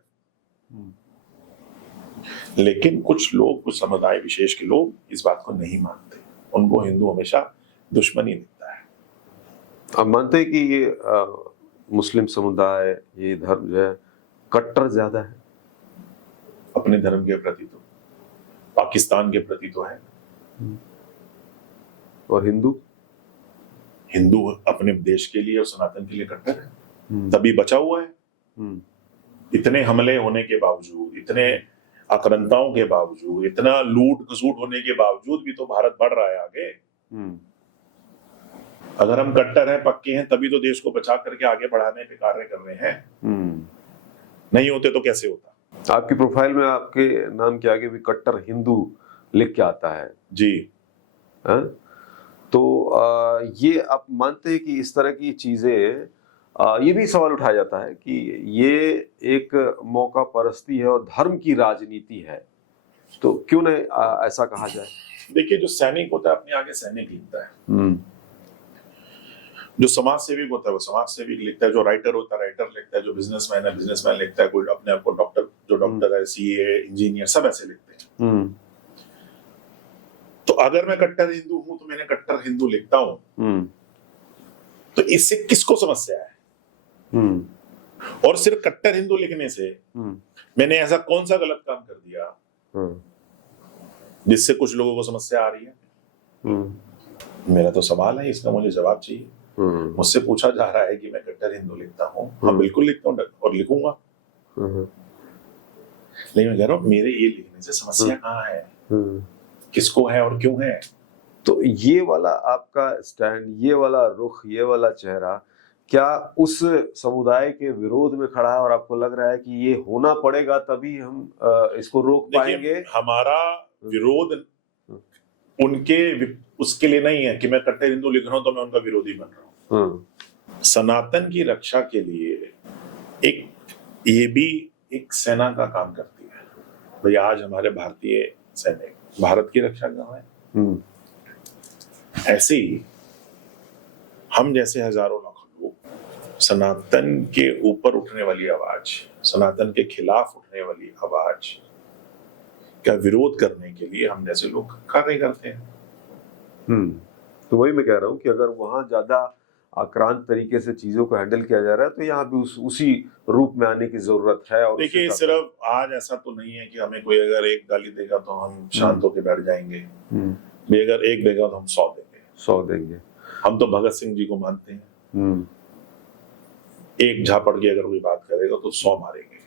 लेकिन कुछ लोग, कुछ समुदाय विशेष के लोग इस बात को नहीं मानते। उनको हिंदू हमेशा दुश्मनी दिखता है। आप मानते हैं कि ये मुस्लिम समुदाय, ये धर्म जो है कट्टर ज्यादा है? अपने धर्म के प्रति तो, पाकिस्तान के प्रति तो है। और हिंदू अपने देश के लिए और सनातन के लिए कट्टर है, तभी बचा हुआ है। इतने हमले होने के बावजूद, इतने आक्रांताओं के बावजूद, इतना लूट खसूट होने के बावजूद भी तो भारत बढ़ रहा है आगे। अगर हम कट्टर हैं, पक्के हैं, तभी तो देश को बचा करके आगे बढ़ाने पे कार्य कर रहे हैं। नहीं होते तो कैसे होता? आपकी प्रोफाइल में आपके नाम के आगे भी कट्टर हिंदू लिख के आता है जी। तो ये आप मानते हैं कि इस तरह की चीजें, ये भी सवाल उठाया जाता है कि ये एक मौका परस्ती है और धर्म की राजनीति है, तो क्यों नहीं ऐसा कहा जाए? देखिए, जो सैनिक होता है अपने आगे सैनिक लिखता है, जो समाज सेविक होता है वो समाज सेविक लिखता है, जो राइटर होता है राइटर लिखता है, जो बिजनेसमैन है बिजनेसमैन लिखता है, कोई अपने आप को डॉक्टर, जो डॉक्टर है, सीए, इंजीनियर, सब ऐसे लिखते हैं। तो अगर मैं कट्टर हिंदू हूं तो मैंने कट्टर हिंदू लिखता हूं, तो इससे किसको समस्या है? और सिर्फ कट्टर हिंदू लिखने से मैंने ऐसा कौन सा गलत काम कर दिया जिससे कुछ लोगों को समस्या आ रही है? मेरा तो सवाल है, इसका मुझे जवाब चाहिए। मुझसे पूछा जा रहा है कि मैं कट्टर हिंदू लिखता हूँ। हाँ, बिल्कुल लिखता हूँ और लिखूंगा। लेकिन मैं कह रहा हूँ, मेरे ये लिखने से समस्या कहाँ है, किसको है और क्यों है? तो ये वाला आपका स्टैंड, ये वाला रुख, ये वाला चेहरा क्या उस समुदाय के विरोध में खड़ा है और आपको लग रहा है कि ये होना पड़ेगा तभी हम इसको रोक पाएंगे? हमारा विरोध उनके उसके लिए नहीं है कि मैं कट्टर हिंदू लिख रहा हूं तो मैं उनका विरोधी बन रहा हूं। सनातन की रक्षा के लिए ये भी एक सेना का काम करती है। भाई, आज हमारे भारतीय सैनिक भारत की रक्षा कर रहे हैं। ऐसे ही हम जैसे हजारों लाखों लोग सनातन के ऊपर उठने वाली आवाज, सनातन के खिलाफ उठने वाली आवाज का विरोध करने के लिए हम जैसे लोग कार्य करते हैं। तो वही मैं कह रहा हूँ कि अगर वहां ज्यादा आक्रांत तरीके से चीजों को हैंडल किया जा रहा है तो यहाँ भी उसी रूप में आने की जरूरत है। और देखिए, सिर्फ आज ऐसा तो नहीं है कि हमें कोई अगर एक गाली देगा तो हम शांत होकर बैठ जाएंगे। भी अगर एक देगा तो हम 100 देंगे। हम तो भगत सिंह जी को मानते हैं। एक झापड़ की अगर कोई बात करेगा तो 100 मारेंगे।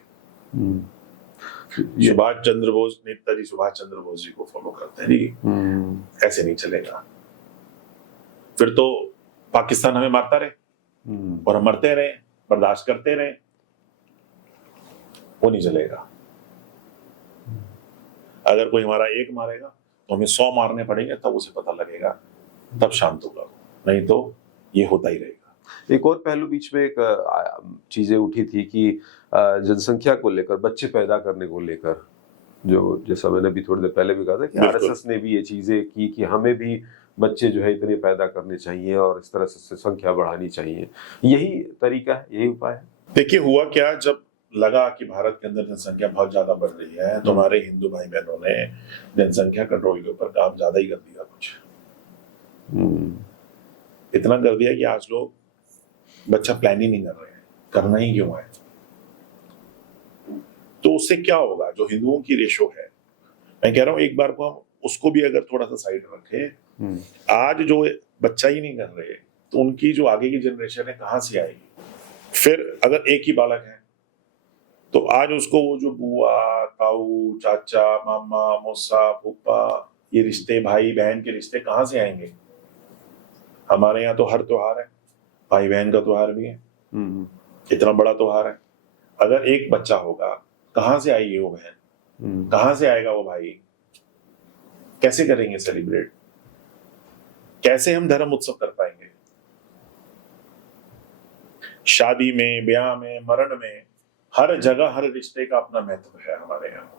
सुभाष चंद्र बोस, नेताजी सुभाष चंद्र बोस जी को फॉलो करते हैं जी। ऐसे नहीं चलेगा। फिर तो पाकिस्तान हमें मारता रहे और हम मरते रहे, बर्दाश्त करते रहे, वो नहीं चलेगा। अगर कोई हमारा एक मारेगा तो हमें 100 मारने पड़ेंगे, तब उसे पता लगेगा, तब शांत होगा। नहीं तो ये होता ही रहेगा। एक और पहलू बीच में एक चीजें उठी थी कि जनसंख्या को लेकर, बच्चे पैदा करने को लेकर, जो जैसा मैंने भी थोड़ी देर पहले भी कहा था कि आरएसएस ने भी ये चीजें की कि हमें भी बच्चे जो है इतने पैदा करने चाहिए और इस तरह से संख्या बढ़ानी चाहिए। यही तरीका है, यही उपाय है। देखिए, हुआ क्या, जब लगा कि भारत के अंदर जनसंख्या बहुत ज्यादा बढ़ रही है तो हमारे हिंदू भाई बहनों ने जनसंख्या कंट्रोल के ऊपर काम ज्यादा ही कर दिया। कुछ इतना कर दिया कि आज लोग बच्चा प्लान ही नहीं कर रहे हैं। करना ही क्यों है? तो उससे क्या होगा? जो हिंदुओं की रेशो है, मैं कह रहा हूं एक बार को हम उसको भी अगर थोड़ा सा साइड रखे, आज जो बच्चा ही नहीं कर रहे तो उनकी जो आगे की जनरेशन है कहां से आएगी? फिर अगर एक ही बालक है तो आज उसको वो जो बुआ, ताऊ, चाचा, मामा, मौसा, फूफा, ये रिश्ते, भाई बहन के रिश्ते कहां से आएंगे? हमारे यहाँ तो हर त्योहार है, भाई बहन का त्योहार भी है, इतना बड़ा त्योहार है। अगर एक बच्चा होगा, कहां से आएगी वो बहन? कहां से आएगा वो भाई? कैसे करेंगे सेलिब्रेट? कैसे हम धर्म उत्सव कर पाएंगे? शादी में, ब्याह में, मरण में, हर जगह हर रिश्ते का अपना महत्व है हमारे यहाँ।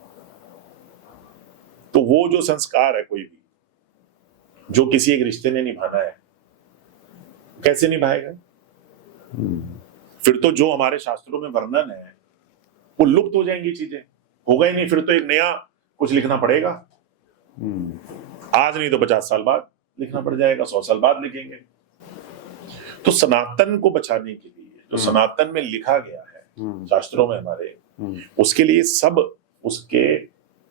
तो वो जो संस्कार है, कोई भी जो किसी एक रिश्ते ने निभाना है, कैसे निभाएगा? फिर तो जो हमारे शास्त्रों में वर्णन है वो लुप्त हो जाएंगी चीजें, होगा ही नहीं। फिर तो एक नया कुछ लिखना पड़ेगा। आज नहीं तो 50 साल बाद लिखना पड़ जाएगा, 100 साल बाद लिखेंगे। तो सनातन को बचाने के लिए जो सनातन में लिखा गया है शास्त्रों में हमारे, उसके लिए सब उसके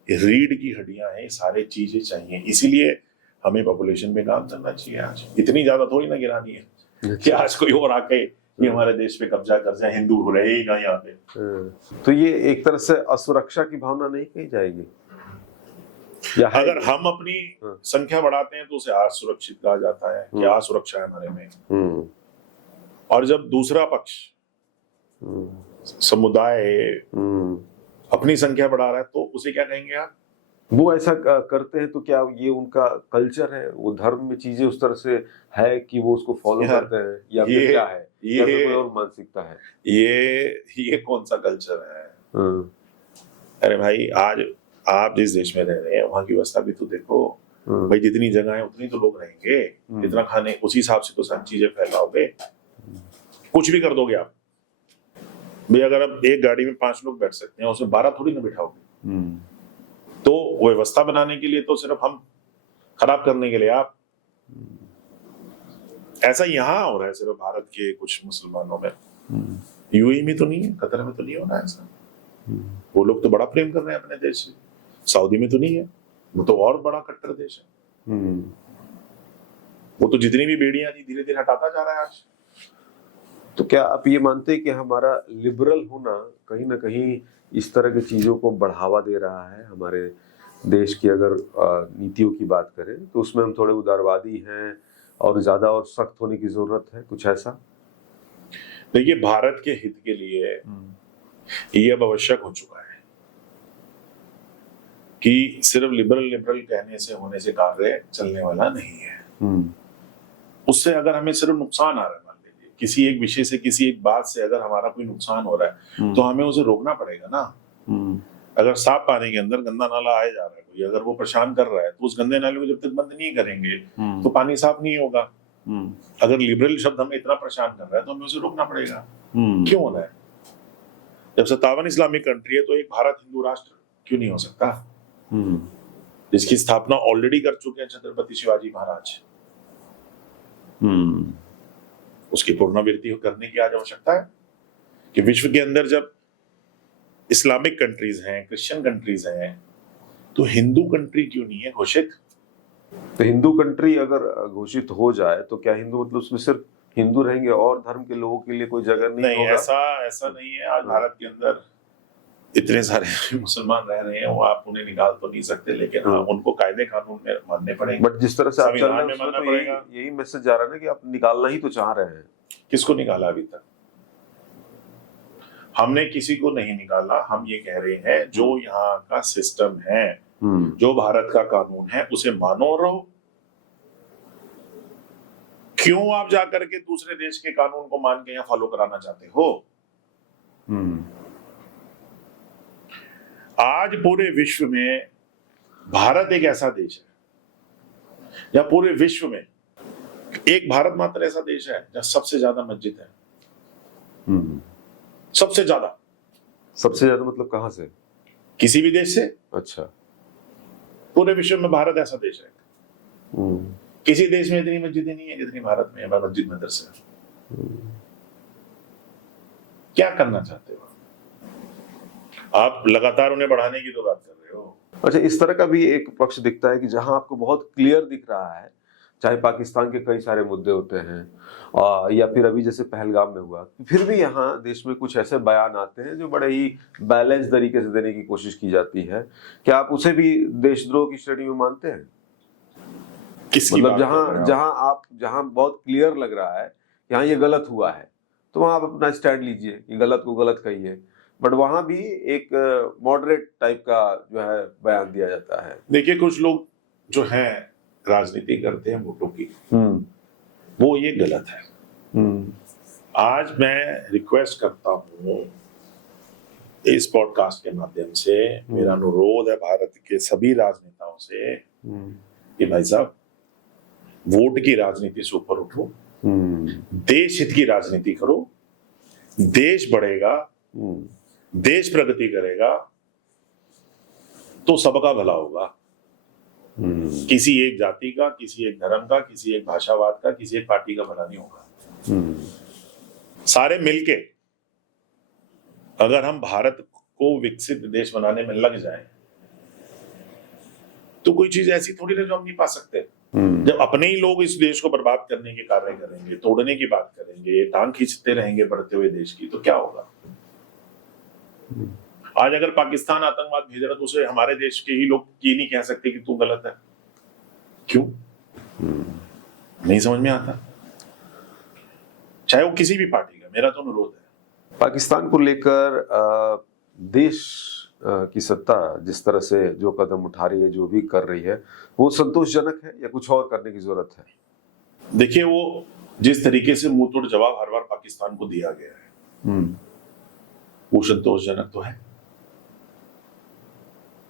रीढ़ की हड्डियां हैं, सारे चीजें चाहिए। इसीलिए हमें पॉपुलेशन पे काम करना चाहिए। आज इतनी ज्यादा थोड़ी ना गिरानी है कि आज कोई और आके ये हमारे देश पे कब्जा कर जाए, हिंदू रहेगा यहाँ पे। तो ये एक तरह से असुरक्षा की भावना नहीं कही जाएगी? अगर हम अपनी संख्या बढ़ाते हैं तो उसे असुरक्षित कहा जाता है कि असुरक्षा है हमारे में। और जब दूसरा पक्ष समुदाय अपनी संख्या बढ़ा रहा है तो उसे क्या कहेंगे आप? वो ऐसा करते हैं तो क्या ये उनका कल्चर है? वो धर्म में चीजें उस तरह से है कि वो उसको फॉलो करते हैं, या फिर क्या है? ये कोई और मानसिकता है? ये कौन सा कल्चर है? अरे भाई, आज आप जिस देश में रह रहे हैं वहां की व्यवस्था भी तो देखो भाई। जितनी जगह है उतनी तो लोग रहेंगे, जितना खाने उसी हिसाब से तो सब चीजें फैलाओगे। कुछ भी कर दोगे आप भाई। अगर आप एक गाड़ी में 5 लोग बैठ सकते हैं, उसमें 12 थोड़ी ना बिठाओगे। तो व्यवस्था बनाने के लिए तो सिर्फ हम, खराब करने के लिए आप। ऐसा यहाँ हो रहा है सिर्फ भारत के कुछ मुसलमानों में। यूएई में तो नहीं है, कतर में तो नहीं हो रहा है ऐसा। वो लोग तो बड़ा प्रेम कर रहे हैं अपने देश से। सऊदी में तो नहीं है, वो तो और बड़ा कट्टर देश है। वो तो जितनी भी बेड़ियां थी धीरे धीरे हटाता जा रहा है आज। तो क्या आप ये मानते हैं कि हमारा लिबरल होना कहीं ना कहीं इस तरह की चीजों को बढ़ावा दे रहा है? हमारे देश की अगर नीतियों की बात करें तो उसमें हम थोड़े उदारवादी हैं और ज्यादा और सख्त होने की जरूरत है, कुछ ऐसा? देखिए, भारत के हित के लिए ये अब आवश्यक हो चुका है कि सिर्फ लिबरल कहने से, होने से कार्य चलने वाला नहीं है। उससे अगर हमें सिर्फ नुकसान आ रहा है, मान लीजिए किसी एक विषय से, किसी एक बात से अगर हमारा कोई नुकसान हो रहा है तो हमें उसे रोकना पड़ेगा ना। अगर साफ पानी के अंदर गंदा नाला आया जा रहा है कोई, अगर वो परेशान कर रहा है तो उस गंदे नाले को जब तक बंद नहीं करेंगे तो पानी साफ नहीं होगा। अगर लिबरल शब्द हमें इतना परेशान कर रहा है तो हमें उसे रोकना पड़ेगा। क्यों होना है? जब 57 इस्लामिक कंट्री है तो एक भारत हिंदू राष्ट्र क्यों नहीं हो सकता, जिसकी स्थापना ऑलरेडी कर चुके हैं छत्रपति शिवाजी महाराज। उसकी पुनरावृत्ति करने की आज आवश्यकता है कि विश्व के अंदर जब इस्लामिक कंट्रीज हैं, क्रिश्चियन कंट्रीज हैं, तो हिंदू कंट्री क्यों नहीं है घोषित? तो हिंदू कंट्री अगर घोषित हो जाए तो क्या हिंदू मतलब उसमें सिर्फ हिंदू रहेंगे और धर्म के लोगों के लिए कोई जगह नहीं होगा? ऐसा नहीं है। आज भारत के अंदर इतने सारे मुसलमान रह रहे हैं, वो आप उन्हें निकाल तो नहीं सकते, लेकिन हाँ उनको कायदे कानून में मानने पड़ेंगे। बट जिस तरह से आप चल रहे हैं मानना तो पड़ेगा। यही मैसेज जा रहा है ना कि आप निकालना ही तो चाह रहे हैं। किसको निकाला? अभी तक हमने किसी को नहीं निकाला। हम ये कह रहे हैं जो यहाँ का सिस्टम है, जो भारत का कानून है, उसे मानो और रहो। क्यों आप जाकर के दूसरे देश के कानून को मान के यहाँ फॉलो कराना चाहते हो? आज पूरे विश्व में भारत एक ऐसा देश है, या पूरे विश्व में एक भारत मात्र ऐसा देश है जहां सबसे ज्यादा मस्जिद है। सबसे ज्यादा मतलब कहां से? किसी भी देश से। अच्छा। पूरे विश्व में भारत ऐसा देश है। किसी देश में इतनी मस्जिदें नहीं है जितनी भारत में है। मस्जिद मदरसे क्या करना चाहते हो आप? लगातार उन्हें बढ़ाने की तो बात कर रहे हो। अच्छा, इस तरह का भी एक पक्ष दिखता है कि जहां आपको बहुत क्लियर दिख रहा है, चाहे पाकिस्तान के कई सारे मुद्दे होते हैं या फिर अभी जैसे पहलगाम में हुआ, फिर भी यहाँ देश में कुछ ऐसे बयान आते हैं जो बड़े ही बैलेंस तरीके से देने की कोशिश की जाती है। क्या आप उसे भी देशद्रोह की श्रेणी में मानते हैं? मतलब जहां बहुत क्लियर लग रहा है यहाँ ये गलत हुआ है तो वहां आप अपना स्टैंड लीजिए कि गलत को गलत कहिए, बट वहां भी एक मॉडरेट टाइप का जो है बयान दिया जाता है। देखिए, कुछ लोग जो हैं राजनीति करते हैं वोटों की, वो ये गलत है। आज मैं रिक्वेस्ट करता हूँ इस पॉडकास्ट के माध्यम से, मेरा अनुरोध है भारत के सभी राजनेताओं से कि भाई साहब, वोट की राजनीति से ऊपर उठो, देश हित की राजनीति करो। देश बढ़ेगा, देश प्रगति करेगा तो सबका भला होगा। किसी एक जाति का, किसी एक धर्म का, किसी एक भाषावाद का, किसी एक पार्टी का भला नहीं होगा। सारे मिलके अगर हम भारत को विकसित देश बनाने में लग जाएं तो कोई चीज ऐसी थोड़ी ना जो हम नहीं पा सकते। जब अपने ही लोग इस देश को बर्बाद करने के कार्य करेंगे, तोड़ने की बात करेंगे, टांग खींचते रहेंगे बढ़ते हुए देश की, तो क्या होगा? आज अगर पाकिस्तान आतंकवाद भेज रहा तो उसे हमारे देश के ही लोग ये नहीं कह सकते कि तू गलत है। क्यों? नहीं समझ में आता। चाहे वो किसी भी पार्टी का, मेरा तो अनुरोध है। पाकिस्तान को लेकर देश की सत्ता जिस तरह से जो कदम उठा रही है, जो भी कर रही है, वो संतोषजनक है या कुछ और करने की जरूरत है? देखिए, वो जिस तरीके से मुंह तोड़ जवाब हर बार पाकिस्तान को दिया गया है, वो संतोषजनक तो है,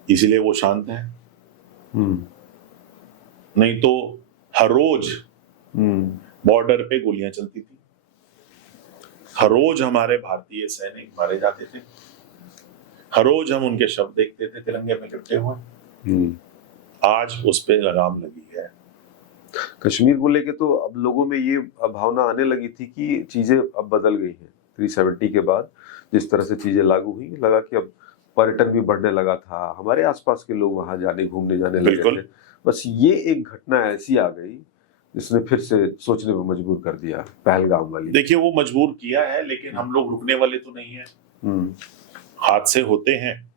इसलिए वो शांत है। नहीं तो हर रोज बॉर्डर पे गोलियां चलती थी, हर रोज हमारे भारतीय सैनिक मारे जाते थे, हर रोज हम उनके शव देखते थे तिरंगे में लिपटे हुए। आज उस पे लगाम लगी है। कश्मीर को लेके तो अब लोगों में ये भावना आने लगी थी कि चीजें अब बदल गई हैं। 370 के बाद जिस तरह से चीजें लागू हुई, लगा कि अब पर्यटन भी बढ़ने लगा था, हमारे आसपास के लोग वहां घूमने जाने लगे थे। बस ये एक घटना ऐसी आ गई जिसने फिर से सोचने में मजबूर कर दिया, पहलगाम वाली। देखिए, वो मजबूर किया है, लेकिन हम लोग रुकने वाले तो नहीं है। हादसे होते हैं,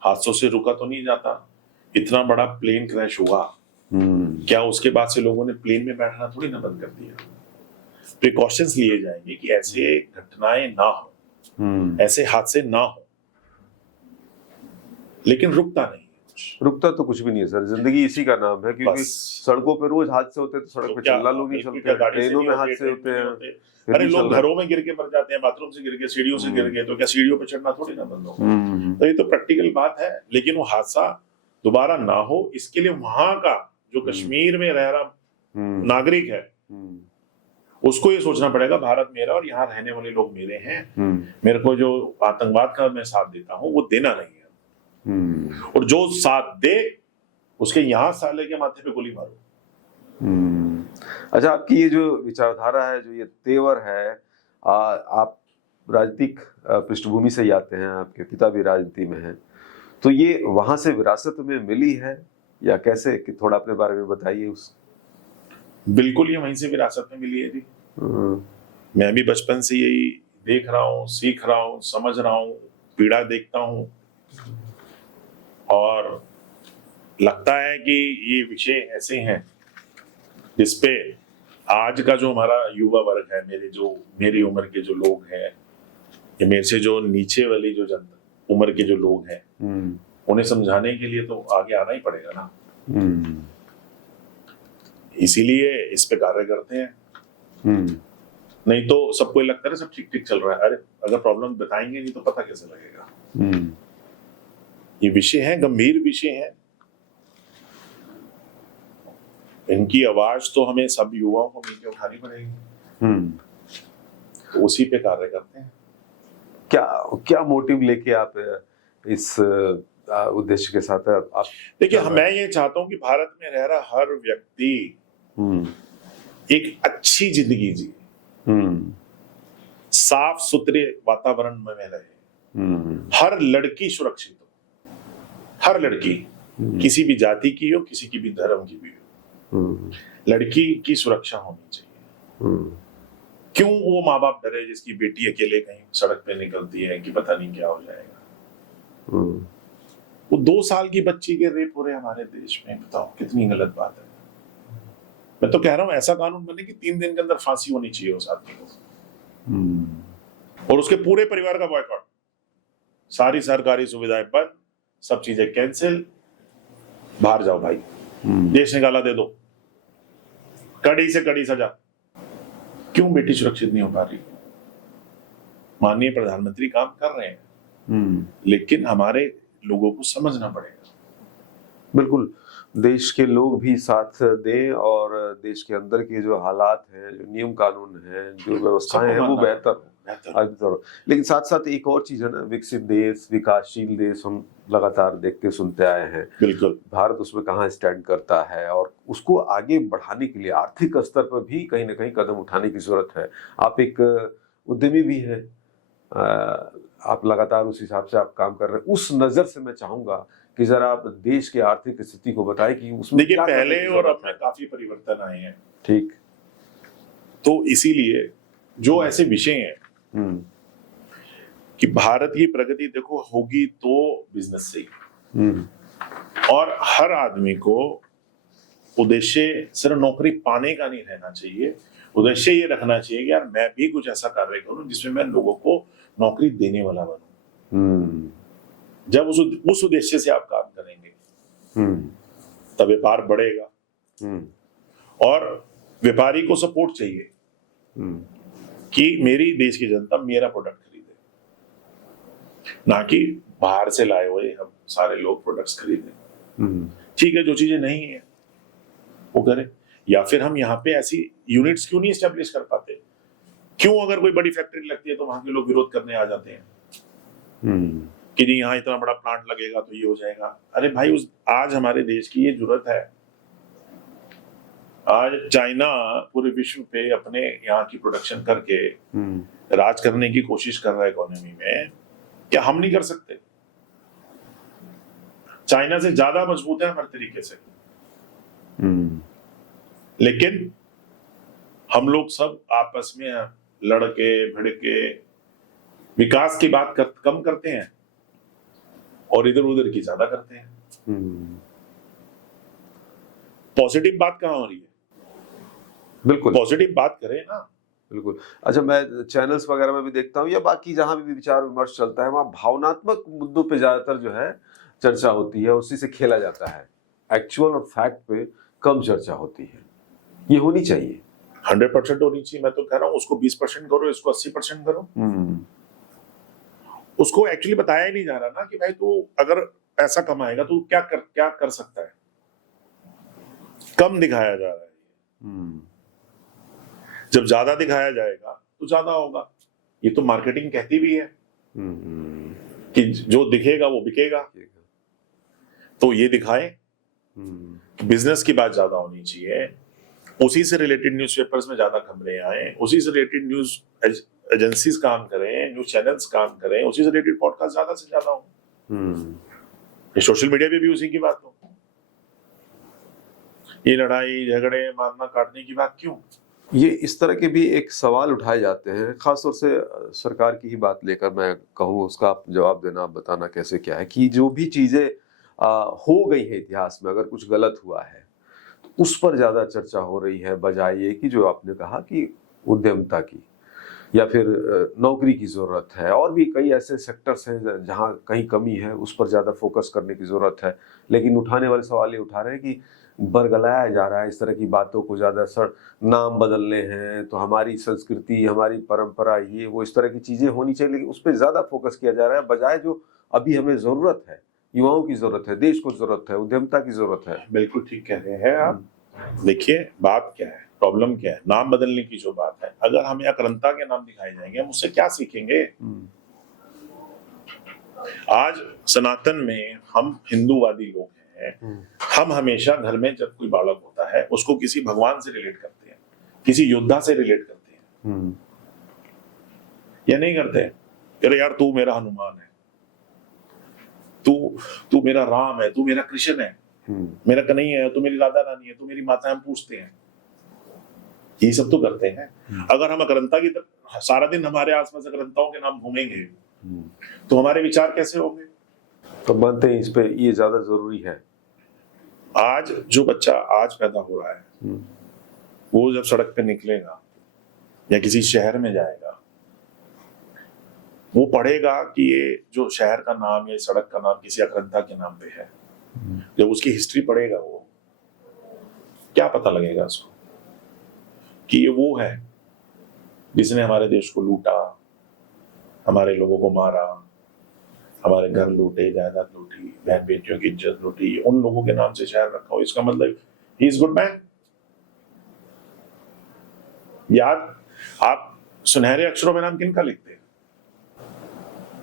हादसों से रुका तो नहीं जाता। इतना बड़ा प्लेन क्रैश हुआ, क्या उसके बाद से लोगों ने प्लेन में बैठना थोड़ी ना बंद कर दिया? प्रिकॉशंस लिए जाएंगे कि ऐसे घटनाएं ना हो, ऐसे हादसे ना हो, लेकिन रुकता नहीं। रुकता तो कुछ भी नहीं है सर, जिंदगी इसी का नाम है, क्योंकि सड़कों पे रोज हादसे होते हैं, तो सड़क पे चलना लोग नहीं चलते हैं, ट्रेनों में हादसे होते हैं। अरे लोग घरों में गिर के मर जाते हैं, बाथरूम से गिर के, सीढ़ियों से गिर गए, तो क्या सीढ़ियों पे चढ़ना थोड़ी ना बंद होगा? तो ये तो प्रैक्टिकल बात है। लेकिन वो हादसा दोबारा ना हो, इसके लिए वहां का जो कश्मीर में रह रहा नागरिक है उसको ये सोचना पड़ेगा भारत मेरा और यहाँ रहने वाले लोग मेरे हैं। मेरे को जो आतंकवाद का मैं साथ देता हूँ वो देना नहीं है, और जो साथ दे उसके यहाँ साले के माथे पे गोली मारो। अच्छा, आपकी ये जो विचारधारा है, जो ये तेवर है, आप राजनीतिक पृष्ठभूमि से ही आते हैं, आपके पिता भी राजनीति में हैं, तो ये वहां से विरासत में मिली है या कैसे, कि थोड़ा अपने बारे में बताइए उस। बिल्कुल, ये वहीं से विरासत में मिली है जी। मैं भी बचपन से यही देख रहा हूँ, सीख रहा हूँ, समझ रहा हूँ, पीड़ा देखता हूँ, और लगता है कि ये विषय ऐसे हैं जिसपे आज का जो हमारा युवा वर्ग है, मेरी उम्र के जो लोग हैं, या मेरे से जो नीचे वाली जो जनता उम्र के जो लोग हैं, उन्हें समझाने के लिए तो आगे आना ही पड़ेगा ना। इसीलिए इस पे कार्य करते हैं। नहीं तो सबको लगता है सब ठीक ठीक चल रहा है। अरे अगर प्रॉब्लम बताएंगे नहीं तो पता कैसे लगेगा। ये विषय है, गंभीर विषय है, इनकी आवाज तो हमें सब युवाओं को मिलकर उठानी पड़ेगी। तो उसी पे कार्य करते हैं। क्या मोटिव लेके आप इस उद्देश्य के साथ आप? देखिए, मैं ये चाहता हूं कि भारत में रह रहा हर व्यक्ति एक अच्छी जिंदगी जी, साफ सुथरे वातावरण में रहे, हर लड़की सुरक्षित हो, हर लड़की किसी भी जाति की हो, किसी की भी धर्म की भी हो, लड़की की सुरक्षा होनी चाहिए। क्यों वो माँ बाप डरे जिसकी बेटी अकेले कहीं सड़क पे निकलती है कि पता नहीं क्या हो जाएगा। वो 2 साल की बच्ची के रेप हो रहे हमारे देश में, बताओ कितनी गलत बात है। मैं तो कह रहा हूं ऐसा कानून बने कि 3 दिन के अंदर फांसी होनी चाहिए उस आदमी को, और उसके पूरे परिवार का बॉयकॉट, सारी सरकारी सुविधाएं बंद, सब चीजें कैंसिल, बाहर जाओ भाई, देश निकाला दे दो, कड़ी से कड़ी सजा। क्यों बेटी सुरक्षित नहीं हो पा रही? माननीय प्रधानमंत्री काम कर रहे हैं, लेकिन हमारे लोगों को समझना पड़ेगा। बिल्कुल, देश के लोग भी साथ दें और देश के अंदर के जो हालात हैं, जो नियम कानून हैं, जो व्यवस्थाएं हैं, वो बेहतर हो। लेकिन साथ साथ एक और चीज है ना, विकसित देश, विकासशील देश हम लगातार देखते सुनते आए हैं। बिल्कुल, भारत उसमें कहाँ स्टैंड करता है, और उसको आगे बढ़ाने के लिए आर्थिक स्तर पर भी कहीं ना कहीं कदम उठाने की जरूरत है। आप एक उद्यमी भी हैं, आप लगातार उस हिसाब से आप काम कर रहे हैं। उस नजर से मैं चाहूंगा कि जरा आप देश की आर्थिक स्थिति को बताएं कि उसमें देखिए, पहले और अब में काफी परिवर्तन आए हैं। ठीक, तो इसीलिए जो ऐसे विषय हैं कि भारत की प्रगति देखो होगी तो बिजनेस से ही, और हर आदमी को उद्देश्य सिर्फ नौकरी पाने का नहीं रहना चाहिए, उद्देश्य ये रखना चाहिए कि यार मैं भी कुछ ऐसा कार्य करूं जिसमें मैं लोगों को नौकरी देने वाला बनूं। जब उस उद्देश्य से आप काम करेंगे तब व्यापार बढ़ेगा, और व्यापारी को सपोर्ट चाहिए कि मेरी देश की जनता मेरा प्रोडक्ट खरीदे, ना कि बाहर से लाए हुए हम सारे लोग प्रोडक्ट्स खरीदें। ठीक है, जो चीजें नहीं है वो करें, या फिर हम यहाँ पे ऐसी यूनिट्स क्यों नहीं एस्टेब्लिश कर पाते? क्यों अगर कोई बड़ी फैक्ट्री लगती है तो वहां के लोग विरोध करने आ जाते हैं कि नहीं यहाँ इतना बड़ा प्लांट लगेगा तो ये हो जाएगा। अरे भाई, आज हमारे देश की ये जरूरत है। आज चाइना पूरे विश्व पे अपने यहाँ की प्रोडक्शन करके राज करने की कोशिश कर रहा है इकोनॉमी में, क्या हम नहीं कर सकते? चाइना से ज्यादा मजबूत है हर तरीके से, लेकिन हम लोग सब आपस में लड़के भिड़के विकास की बात कम करते हैं और इधर उधर की ज्यादा करते हैं। पॉजिटिव बात कहाँ हो रही है? बिल्कुल पॉजिटिव बात करें ना। बिल्कुल। अच्छा, मैं चैनल्स वगैरह में भी देखता हूँ या बाकी जहां भी विचार विमर्श चलता है, वहां भावनात्मक मुद्दों पे ज्यादातर जो है चर्चा होती है, उसी से खेला जाता है। एक्चुअल और फैक्ट पे कम चर्चा होती है। ये होनी चाहिए, 100% होनी चाहिए। मैं तो कह रहा हूँ उसको 20% करो, इसको 80% करो। उसको एक्चुअली बताया ही नहीं जा रहा ना कि भाई तू अगर ऐसा कमाएगा तो क्या कर सकता है? कम दिखाया जा रहा है। जब ज्यादा दिखाया जाएगा तो ज्यादा होगा। ये तो मार्केटिंग कहती भी है कि जो दिखेगा वो बिकेगा। तो ये दिखाए, बिजनेस की बात ज्यादा होनी चाहिए, उसी से रिलेटेड न्यूज़पेपर्स में ज्यादा खबरें आए, उसी से रिलेटेड न्यूज एजेंसीज काम करें, न्यूज चैनल्स काम करें, उसी से रिलेटेड पॉडकास्ट ज्यादा से ज्यादा हो। ये सोशल मीडिया पे भी उसी की बात हो। ये लड़ाई झगड़े मारना काटने की बात क्यों? ये इस तरह के भी एक सवाल उठाए जाते हैं, खासतौर से सरकार की ही बात लेकर मैं कहूँ, उसका आप जवाब देना, आप बताना कैसे क्या है कि जो भी चीजें हो गई है इतिहास में, अगर कुछ गलत हुआ है तो उस पर ज्यादा चर्चा हो रही है, बजाय ये कि जो आपने कहा कि उद्यमता की या फिर नौकरी की जरूरत है, और भी कई ऐसे सेक्टर्स हैं जहां कहीं कमी है, उस पर ज्यादा फोकस करने की जरूरत है। लेकिन उठाने वाले सवाल ये उठा रहे हैं कि बरगलाया जा रहा है इस तरह की बातों को, ज्यादा नाम बदलने हैं तो हमारी संस्कृति, हमारी परंपरा, ये वो इस तरह की चीजें होनी चाहिए, लेकिन उस पर ज्यादा फोकस किया जा रहा है, बजाय जो अभी हमें जरूरत है, युवाओं की जरूरत है, देश को जरूरत है, उद्यमता की जरूरत है। बिल्कुल ठीक कह रहे हैं आप। देखिए बात क्या है, प्रॉब्लम क्या है, नाम बदलने की जो बात है, अगर हमें अकरंता के नाम दिखाए जाएंगे, हम उससे क्या सीखेंगे? आज सनातन में हम हिंदूवादी लोग हैं, हम हमेशा घर में जब कोई बालक होता है उसको किसी भगवान से रिलेट करते हैं, किसी योद्धा से रिलेट करते हैं, या नहीं करते? अरे यार तू मेरा हनुमान है, तू मेरा राम है, तू मेरा कृष्ण है, मेरा कन्हैया है, तू मेरी राधा रानी है, तू मेरी माता है, हम पूछते हैं। ये सब तो करते हैं। अगर हम अकरंता की तरफ सारा दिन हमारे आसपास अकरंताओं के नाम घूमेंगे तो हमारे विचार कैसे होंगे? तो बनते हैं इस पे, ये ज्यादा जरूरी है। आज जो बच्चा आज पैदा हो रहा है वो जब सड़क पे निकलेगा या किसी शहर में जाएगा, वो पढ़ेगा कि ये जो शहर का नाम या सड़क का नाम किसी अकरंता के नाम पे है। जब उसकी हिस्ट्री पढ़ेगा, वो क्या पता लगेगा उसको कि ये वो है जिसने हमारे देश को लूटा, हमारे लोगों को मारा, हमारे घर लूटे, जायदाद लूटी, बहन बेटियों की इज्जत लूटी, उन लोगों के नाम से शहर रखा हो। इसका मतलब ही इज गुड मैन। याद, आप सुनहरे अक्षरों में नाम किनका लिखते हैं?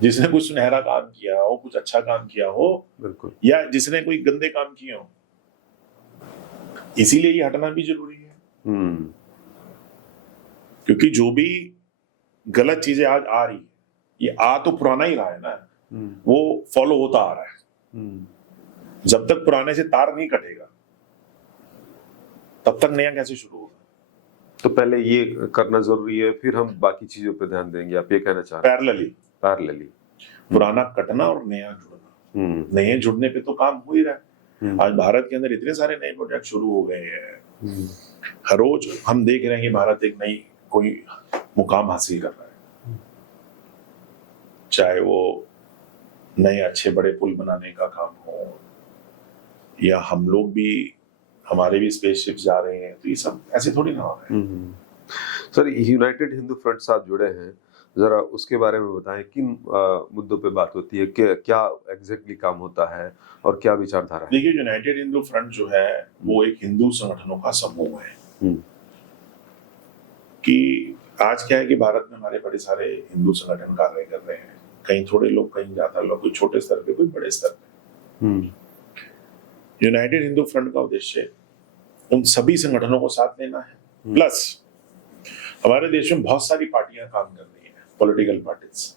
जिसने कुछ सुनहरा काम किया हो, कुछ अच्छा काम किया हो, बिल्कुल, या जिसने कोई गंदे काम किए हो। इसीलिए ये हटना भी जरूरी है। क्योंकि जो भी गलत चीजें आज आ रही है, ये आ तो पुराना ही रहा है ना, वो फॉलो होता आ रहा है। जब तक पुराने से तार नहीं कटेगा तब तक नया कैसे शुरू होगा? तो पहले ये करना जरूरी है, फिर हम बाकी चीजों पे ध्यान देंगे, आप ये कहना चाह रहे हैं? पैरेलली पुराना कटना और नया जुड़ना। नए जुड़ने पे तो काम हो ही रहा है। आज भारत के अंदर इतने सारे नए प्रोजेक्ट शुरू हो गए हैं, हर रोज हम देख रहे हैं कि भारत एक नई कोई मुकाम हासिल कर रहा है। चाहे वो नए अच्छे बड़े पुल बनाने का काम हो, या हम लोग भी, हमारे भी स्पेसशिप जा रहे हैं, तो ये सब ऐसे थोड़ी ना हो रहा है। सर, यूनाइटेड हिंदू फ्रंट साथ जुड़े हैं, जरा उसके बारे में बताएं, किन मुद्दों पे बात होती है, क्या एग्जैक्टली काम होता है और क्या विचारधारा है? देखिए, यूनाइटेड हिंदू फ्रंट जो है वो एक हिंदू संगठनों का समूह है। कि आज क्या है कि भारत में हमारे बड़े सारे हिंदू संगठन कार्य कर रहे हैं, कहीं थोड़े लोग, कहीं ज्यादा लोग, कोई छोटे स्तर पे, कोई बड़े स्तर पे। यूनाइटेड हिंदू फ्रंट का उद्देश्य उन सभी संगठनों को साथ लेना है। प्लस हमारे देश में बहुत सारी पार्टियां काम कर रही हैं, पॉलिटिकल पार्टीज,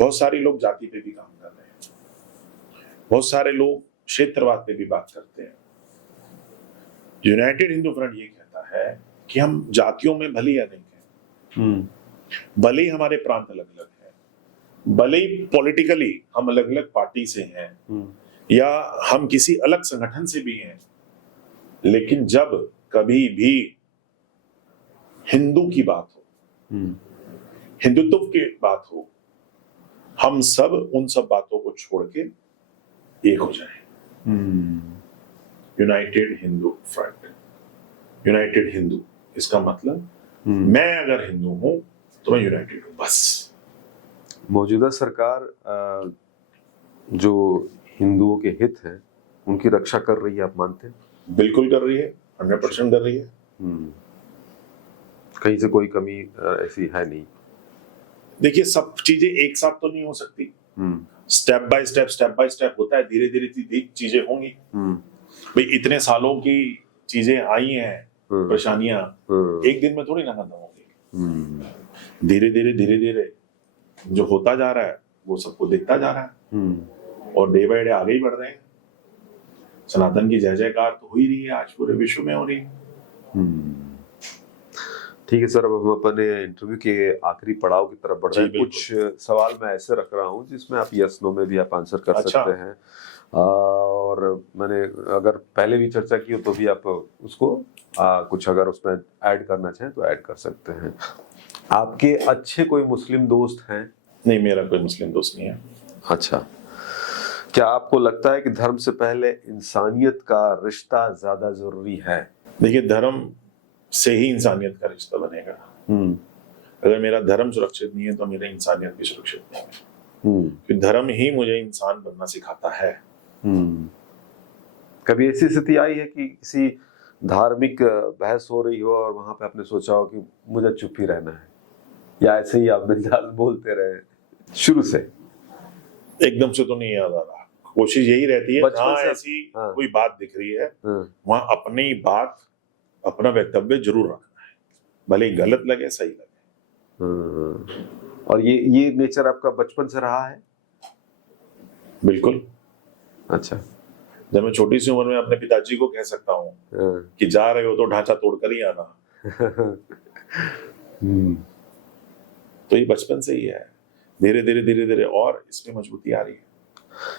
बहुत सारे लोग जाति पे भी काम कर रहे हैं, बहुत सारे लोग क्षेत्रवाद पे भी बात करते हैं। यूनाइटेड हिंदू फ्रंट ये कहता है कि हम जातियों में भले या नहीं हैं, भले ही हमारे प्रांत अलग अलग है, भले ही पॉलिटिकली हम अलग अलग पार्टी से हैं, या हम किसी अलग संगठन से भी हैं, लेकिन जब कभी भी हिंदू की बात हो, हिंदुत्व की बात हो, हम सब उन सब बातों को छोड़ के एक हो जाएं। United Hindu front, United Hindu, इसका मतलब मैं अगर हिंदू हूं तो मैं यूनाइटेड हूं, बस। मौजूदा सरकार जो हिंदुओं के हित हैं उनकी रक्षा कर रही है, आप मानते हैं? बिल्कुल कर रही है, 100% कर रही है। कहीं से कोई कमी ऐसी है नहीं। देखिए, सब चीजें एक साथ तो नहीं हो सकती, स्टेप बाय स्टेप होता है, धीरे धीरे चीजें होंगी। भाई इतने सालों की चीजें आई हैं, परेशानियां एक दिन में थोड़ी ना खत्म होगी। धीरे धीरे जो होता जा रहा है वो सबको दिखता जा रहा है, और डे बाय डे आगे ही बढ़ रहे हैं। सनातन की जय जयकार तो हो ही रही है, आज पूरे विश्व में हो रही है। ठीक है सर, अब हम अपने इंटरव्यू के आखिरी पड़ाव की तरफ बढ़ रहे हैं। कुछ सवाल मैं ऐसे रख रहा हूँ जिसमें आप यस नो में भी आप आंसर कर सकते हैं, और मैंने अगर पहले भी चर्चा की हो तो भी आप उसको कुछ अगर उसमें ऐड करना चाहें तो ऐड कर सकते हैं। आपके अच्छे कोई मुस्लिम दोस्त हैं? नहीं, मेरा कोई मुस्लिम दोस्त नहीं है। अच्छा, क्या आपको लगता है कि धर्म से पहले इंसानियत का रिश्ता ज्यादा जरूरी है? देखिए, धर्म से ही इंसानियत का रिश्ता बनेगा। अगर मेरा धर्म सुरक्षित नहीं है तो मेरा इंसानियत भी सुरक्षित नहीं है, क्योंकि धर्म ही मुझे इंसान बनना सिखाता है। कभी ऐसी स्थिति आई है कि किसी धार्मिक बहस हो रही हो और वहां पे आपने सोचा हो कि मुझे चुप ही रहना है, या ऐसे ही आप बिंदास बोलते रहे शुरू से? एकदम से तो नहीं याद आ रहा। कोशिश यही रहती है, जहाँ ऐसी कोई बात दिख रही है वहां अपनी बात, अपना वक्तव्य जरूर रखना है, भले गलत लगे सही लगे। और ये नेचर आपका बचपन से रहा है? बिल्कुल। अच्छा, जब मैं छोटी सी उम्र में अपने पिताजी को कह सकता हूँ कि जा रहे हो तो ढांचा तोड़कर ही आना, तो ये बचपन से ही है। धीरे धीरे और इसमें मजबूती आ रही है।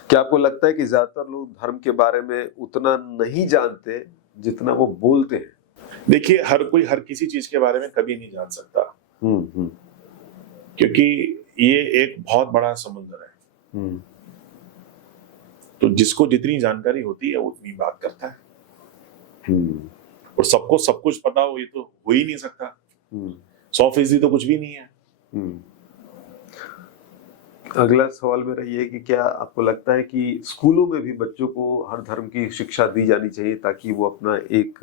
क्या आपको लगता है कि ज्यादातर लोग धर्म के बारे में उतना नहीं जानते जितना वो बोलते हैं? देखिए, हर कोई हर किसी चीज के बारे में कभी नहीं जान सकता, क्योंकि ये एक बहुत बड़ा समुद्र है। तो जिसको जितनी जानकारी होती है वो उतनी बात करता है, और सबको सब कुछ पता हो ये तो हो ही नहीं सकता। 100% तो कुछ भी नहीं है। अगला सवाल मेरा ये है कि क्या आपको लगता है कि स्कूलों में भी बच्चों को हर धर्म की शिक्षा दी जानी चाहिए ताकि वो अपना एक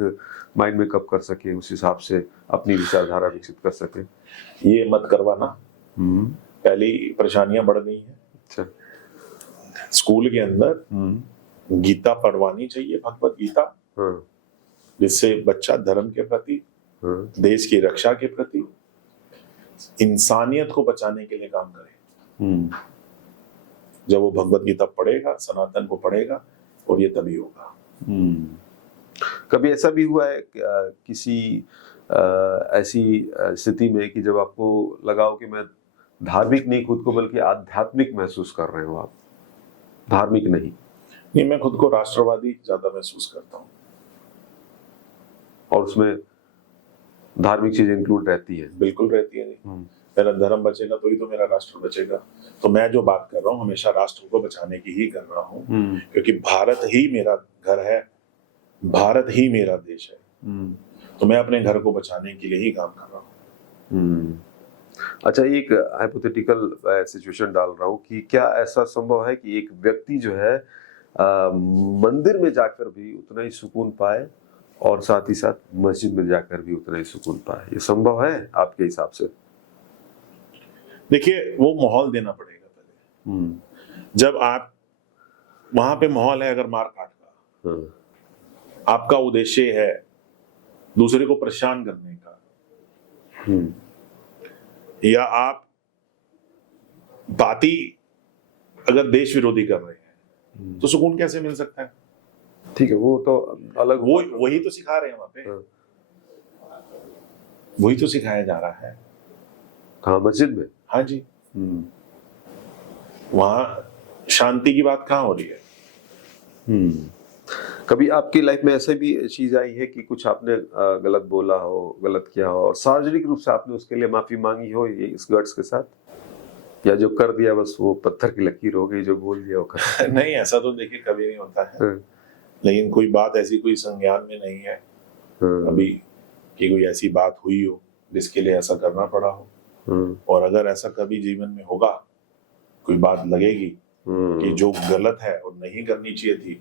माइंड मेकअप कर सके, उस हिसाब से अपनी विचारधारा विकसित कर सके? ये मत करवाना, पहली परेशानियां बढ़ गई हैं। अच्छा, स्कूल के अंदर गीता पढ़वानी चाहिए, भगवत गीता, जिससे बच्चा धर्म के प्रति, देश की रक्षा के प्रति, इंसानियत को बचाने के लिए काम करे। जब वो भगवत गीता पढ़ेगा, सनातन को पढ़ेगा, और ये तभी होगा। कभी ऐसा भी हुआ है किसी ऐसी स्थिति में कि जब आपको लगा हो कि मैं धार्मिक नहीं खुद को बल्कि आध्यात्मिक महसूस कर रहे हो आप, धार्मिक नहीं? नहीं, मैं खुद को राष्ट्रवादी ज्यादा महसूस करता हूँ, और उसमें धार्मिक चीजें इंक्लूड रहती है? बिल्कुल रहती है। मेरा धर्म बचेगा तो ही तो मेरा राष्ट्र बचेगा। तो मैं जो बात कर रहा हूँ हमेशा राष्ट्र को बचाने की ही कर रहा हूँ, क्योंकि भारत ही मेरा घर है, भारत ही मेरा देश है। तो मैं अपने घर को बचाने के लिए ही काम कर रहा हूँ। अच्छा, एक हाइपोथेटिकल सिचुएशन डाल रहा हूँ कि क्या ऐसा संभव है कि एक व्यक्ति जो है मंदिर में जाकर भी उतना ही सुकून पाए और साथ ही साथ मस्जिद में जाकर भी उतना ही सुकून पाए? ये संभव है आपके हिसाब से? देखिए, वो माहौल देना पड़ेगा पहले। जब आप वहां पे माहौल है, अगर मार काट का आपका उद्देश्य है दूसरे को परेशान करने का, या आप बाती अगर देश विरोधी कर रहे हैं, तो सुकून कैसे मिल सकता है? ठीक है, वो तो अलग, वो वही तो सिखा रहे हैं वहां पे, वही तो सिखाया जा रहा है। कहाँ? मस्जिद में? हाँ जी। वहां शांति की बात कहाँ हो रही है? कभी आपकी लाइफ में ऐसे भी चीज आई है कि कुछ आपने गलत बोला हो, गलत किया हो, और सार्वजनिक रूप से आपने उसके लिए माफी मांगी हो ये इस गट्स के साथ, या जो कर दिया बस वो पत्थर की लकीर हो गई, जो बोल दिया वो कर? नहीं, ऐसा तो देखिए कभी नहीं होता है। लेकिन कोई बात ऐसी कोई संज्ञान में नहीं है अभी कि कोई ऐसी बात हुई हो जिसके लिए ऐसा करना पड़ा हो। और अगर ऐसा कभी जीवन में होगा, कोई बात लगेगी, कि जो गलत है और नहीं करनी चाहिए थी,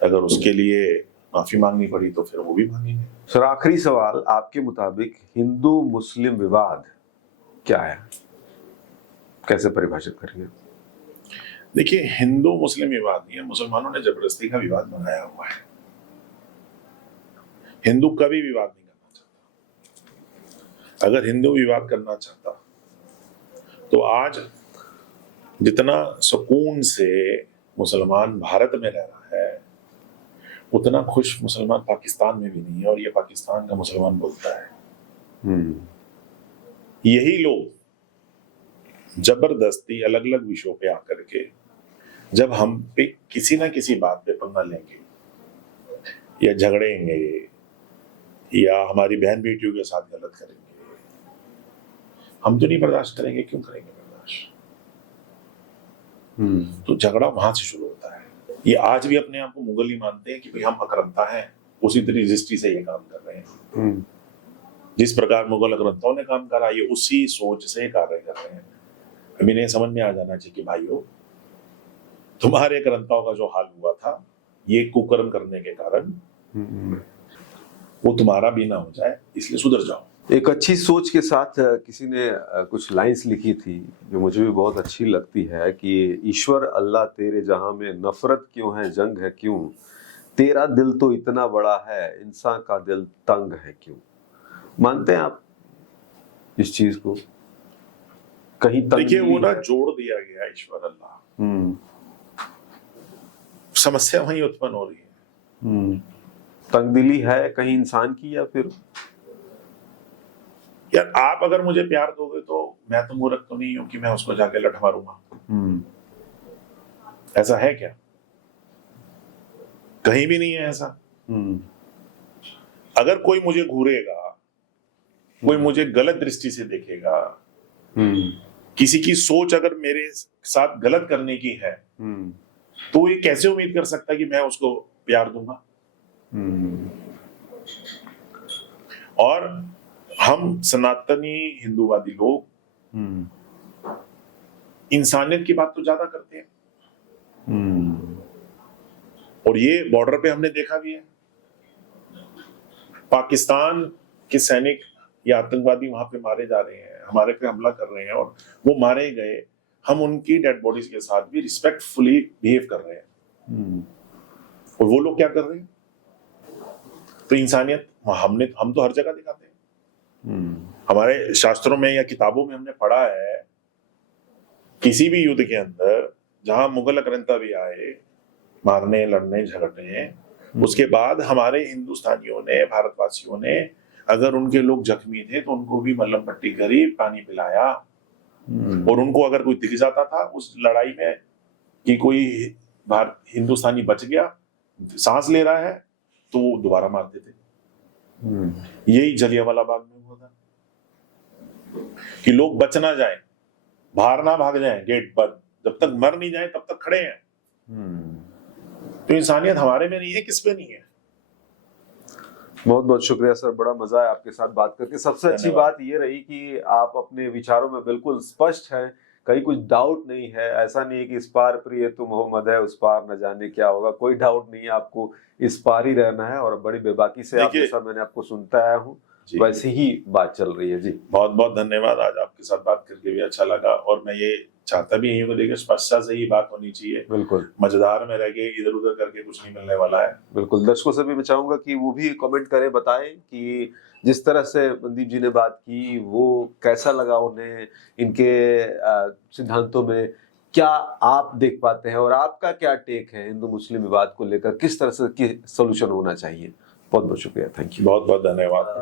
अगर उसके लिए माफी मांगनी पड़ी तो फिर वो भी मांगेंगे। सर, आखिरी सवाल, आपके मुताबिक हिंदू मुस्लिम विवाद क्या है, कैसे परिभाषित करेंगे? देखिए, हिंदू मुस्लिम विवाद नहीं है, मुसलमानों ने जबरदस्ती का विवाद बनाया हुआ है। हिंदू कभी विवाद नहीं करना चाहता। अगर हिंदू विवाद करना चाहता तो आज जितना सुकून से मुसलमान भारत में रह रहा है, उतना खुश मुसलमान पाकिस्तान में भी नहीं है, और ये पाकिस्तान का मुसलमान बोलता है। यही लोग जबरदस्ती अलग अलग विषयों पे आकर के जब हम पे किसी ना किसी बात पे पंगा लेंगे या झगड़ेंगे या हमारी बहन बेटियों के साथ गलत करेंगे, हम तो नहीं बर्दाश्त करेंगे। क्यों करेंगे बर्दाश्त? तो झगड़ा वहां से शुरू होता है। ये आज भी अपने आप को मुगल ही मानते हैं कि भाई हम अकरंता हैं, उसी तरह रजिस्ट्री से ये काम कर रहे हैं। जिस प्रकार मुगल अकरंताओं ने काम करा, ये उसी सोच से कार्य कर रहे हैं। अभी इन्हें समझ में आ जाना चाहिए कि भाइयों, तुम्हारे अकरंताओं का जो हाल हुआ था, ये कुकर्म करने के कारण वो तुम्हारा भी ना हो जाए, इसलिए सुधर जाओ। एक अच्छी सोच के साथ किसी ने कुछ लाइंस लिखी थी जो मुझे भी बहुत अच्छी लगती है कि ईश्वर अल्लाह तेरे जहां में नफरत क्यों है, जंग है क्यों, तेरा दिल तो इतना बड़ा है, इंसान का दिल तंग है क्यों। मानते हैं आप इस चीज को? कहीं देखिए, वो ना जोड़ दिया गया ईश्वर अल्लाह, समस्या वहीं उत्पन्न हो रही है। तंगदिली है कहीं इंसान की, या फिर यार आप अगर मुझे प्यार दोगे तो मैं तो मूर्ख तो नहीं हूं कि मैं उसको जाके लठ मारूंगा। ऐसा है क्या? कहीं भी नहीं है ऐसा। अगर कोई मुझे घूरेगा, कोई मुझे गलत दृष्टि से देखेगा, किसी की सोच अगर मेरे साथ गलत करने की है, तो ये कैसे उम्मीद कर सकता है कि मैं उसको प्यार दूंगा? और हम सनातनी हिंदूवादी लोग इंसानियत की बात तो ज्यादा करते हैं, और ये बॉर्डर पे हमने देखा भी है। पाकिस्तान के सैनिक या आतंकवादी वहां पे मारे जा रहे हैं, हमारे पे हमला कर रहे हैं, और वो मारे गए, हम उनकी डेड बॉडीज के साथ भी रिस्पेक्टफुली बिहेव कर रहे हैं। और वो लोग क्या कर रहे हैं? तो इंसानियत हम तो हर जगह दिखाते हैं। हमारे शास्त्रों में या किताबों में हमने पढ़ा है, किसी भी युद्ध के अंदर जहां मुगल अकरंता भी आए मारने, लड़ने, झगड़ने, उसके बाद हमारे हिंदुस्तानियों ने, भारतवासियों ने, अगर उनके लोग जख्मी थे तो उनको भी मलहम पट्टी करी, पानी पिलाया, और उनको अगर कोई दिख जाता था उस लड़ाई में कि कोई हिंदुस्तानी बच गया, सांस ले रहा है, तो वो दोबारा मारते थे। यही जलियांवाला बाग में हुआ था कि लोग बच ना जाए, बाहर ना भाग जाएं, गेट बंद, जब तक मर नहीं जाए तब तक खड़े हैं। तो इंसानियत हमारे में नहीं है, किस पे नहीं है। बहुत बहुत शुक्रिया सर, बड़ा मजा है आपके साथ बात करके। सबसे अच्छी बात ये रही कि आप अपने विचारों में बिल्कुल स्पष्ट हैं, कहीं कुछ डाउट नहीं है। ऐसा नहीं है कि इस पार प्रिय तुम हो मद है, उस पार न जाने क्या होगा, कोई डाउट नहीं है, आपको इस पार ही रहना है। और बड़ी बेबाकी से आपके साथ मैंने आपको सुनता आया हूँ, वैसी ही बात चल रही है। जी बहुत बहुत धन्यवाद, आज आपके साथ बात करके भी अच्छा लगा, और मैं ये चाहता भी यही हूँ, देखिए स्पष्टता से ही बात होनी चाहिए। बिल्कुल, मजेदार में रह के इधर उधर करके कुछ नहीं मिलने वाला है। बिल्कुल, दर्शकों से भी मैं चाहूंगा कि वो भी कमेंट करें, बताएं कि जिस तरह से मनदीप जी ने बात की वो कैसा लगा उन्हें, इनके सिद्धांतों में क्या आप देख पाते हैं, और आपका क्या टेक है हिंदू मुस्लिम विवाद को लेकर, किस तरह से सोल्यूशन होना चाहिए। बहुत बहुत शुक्रिया, थैंक यू, बहुत बहुत धन्यवाद।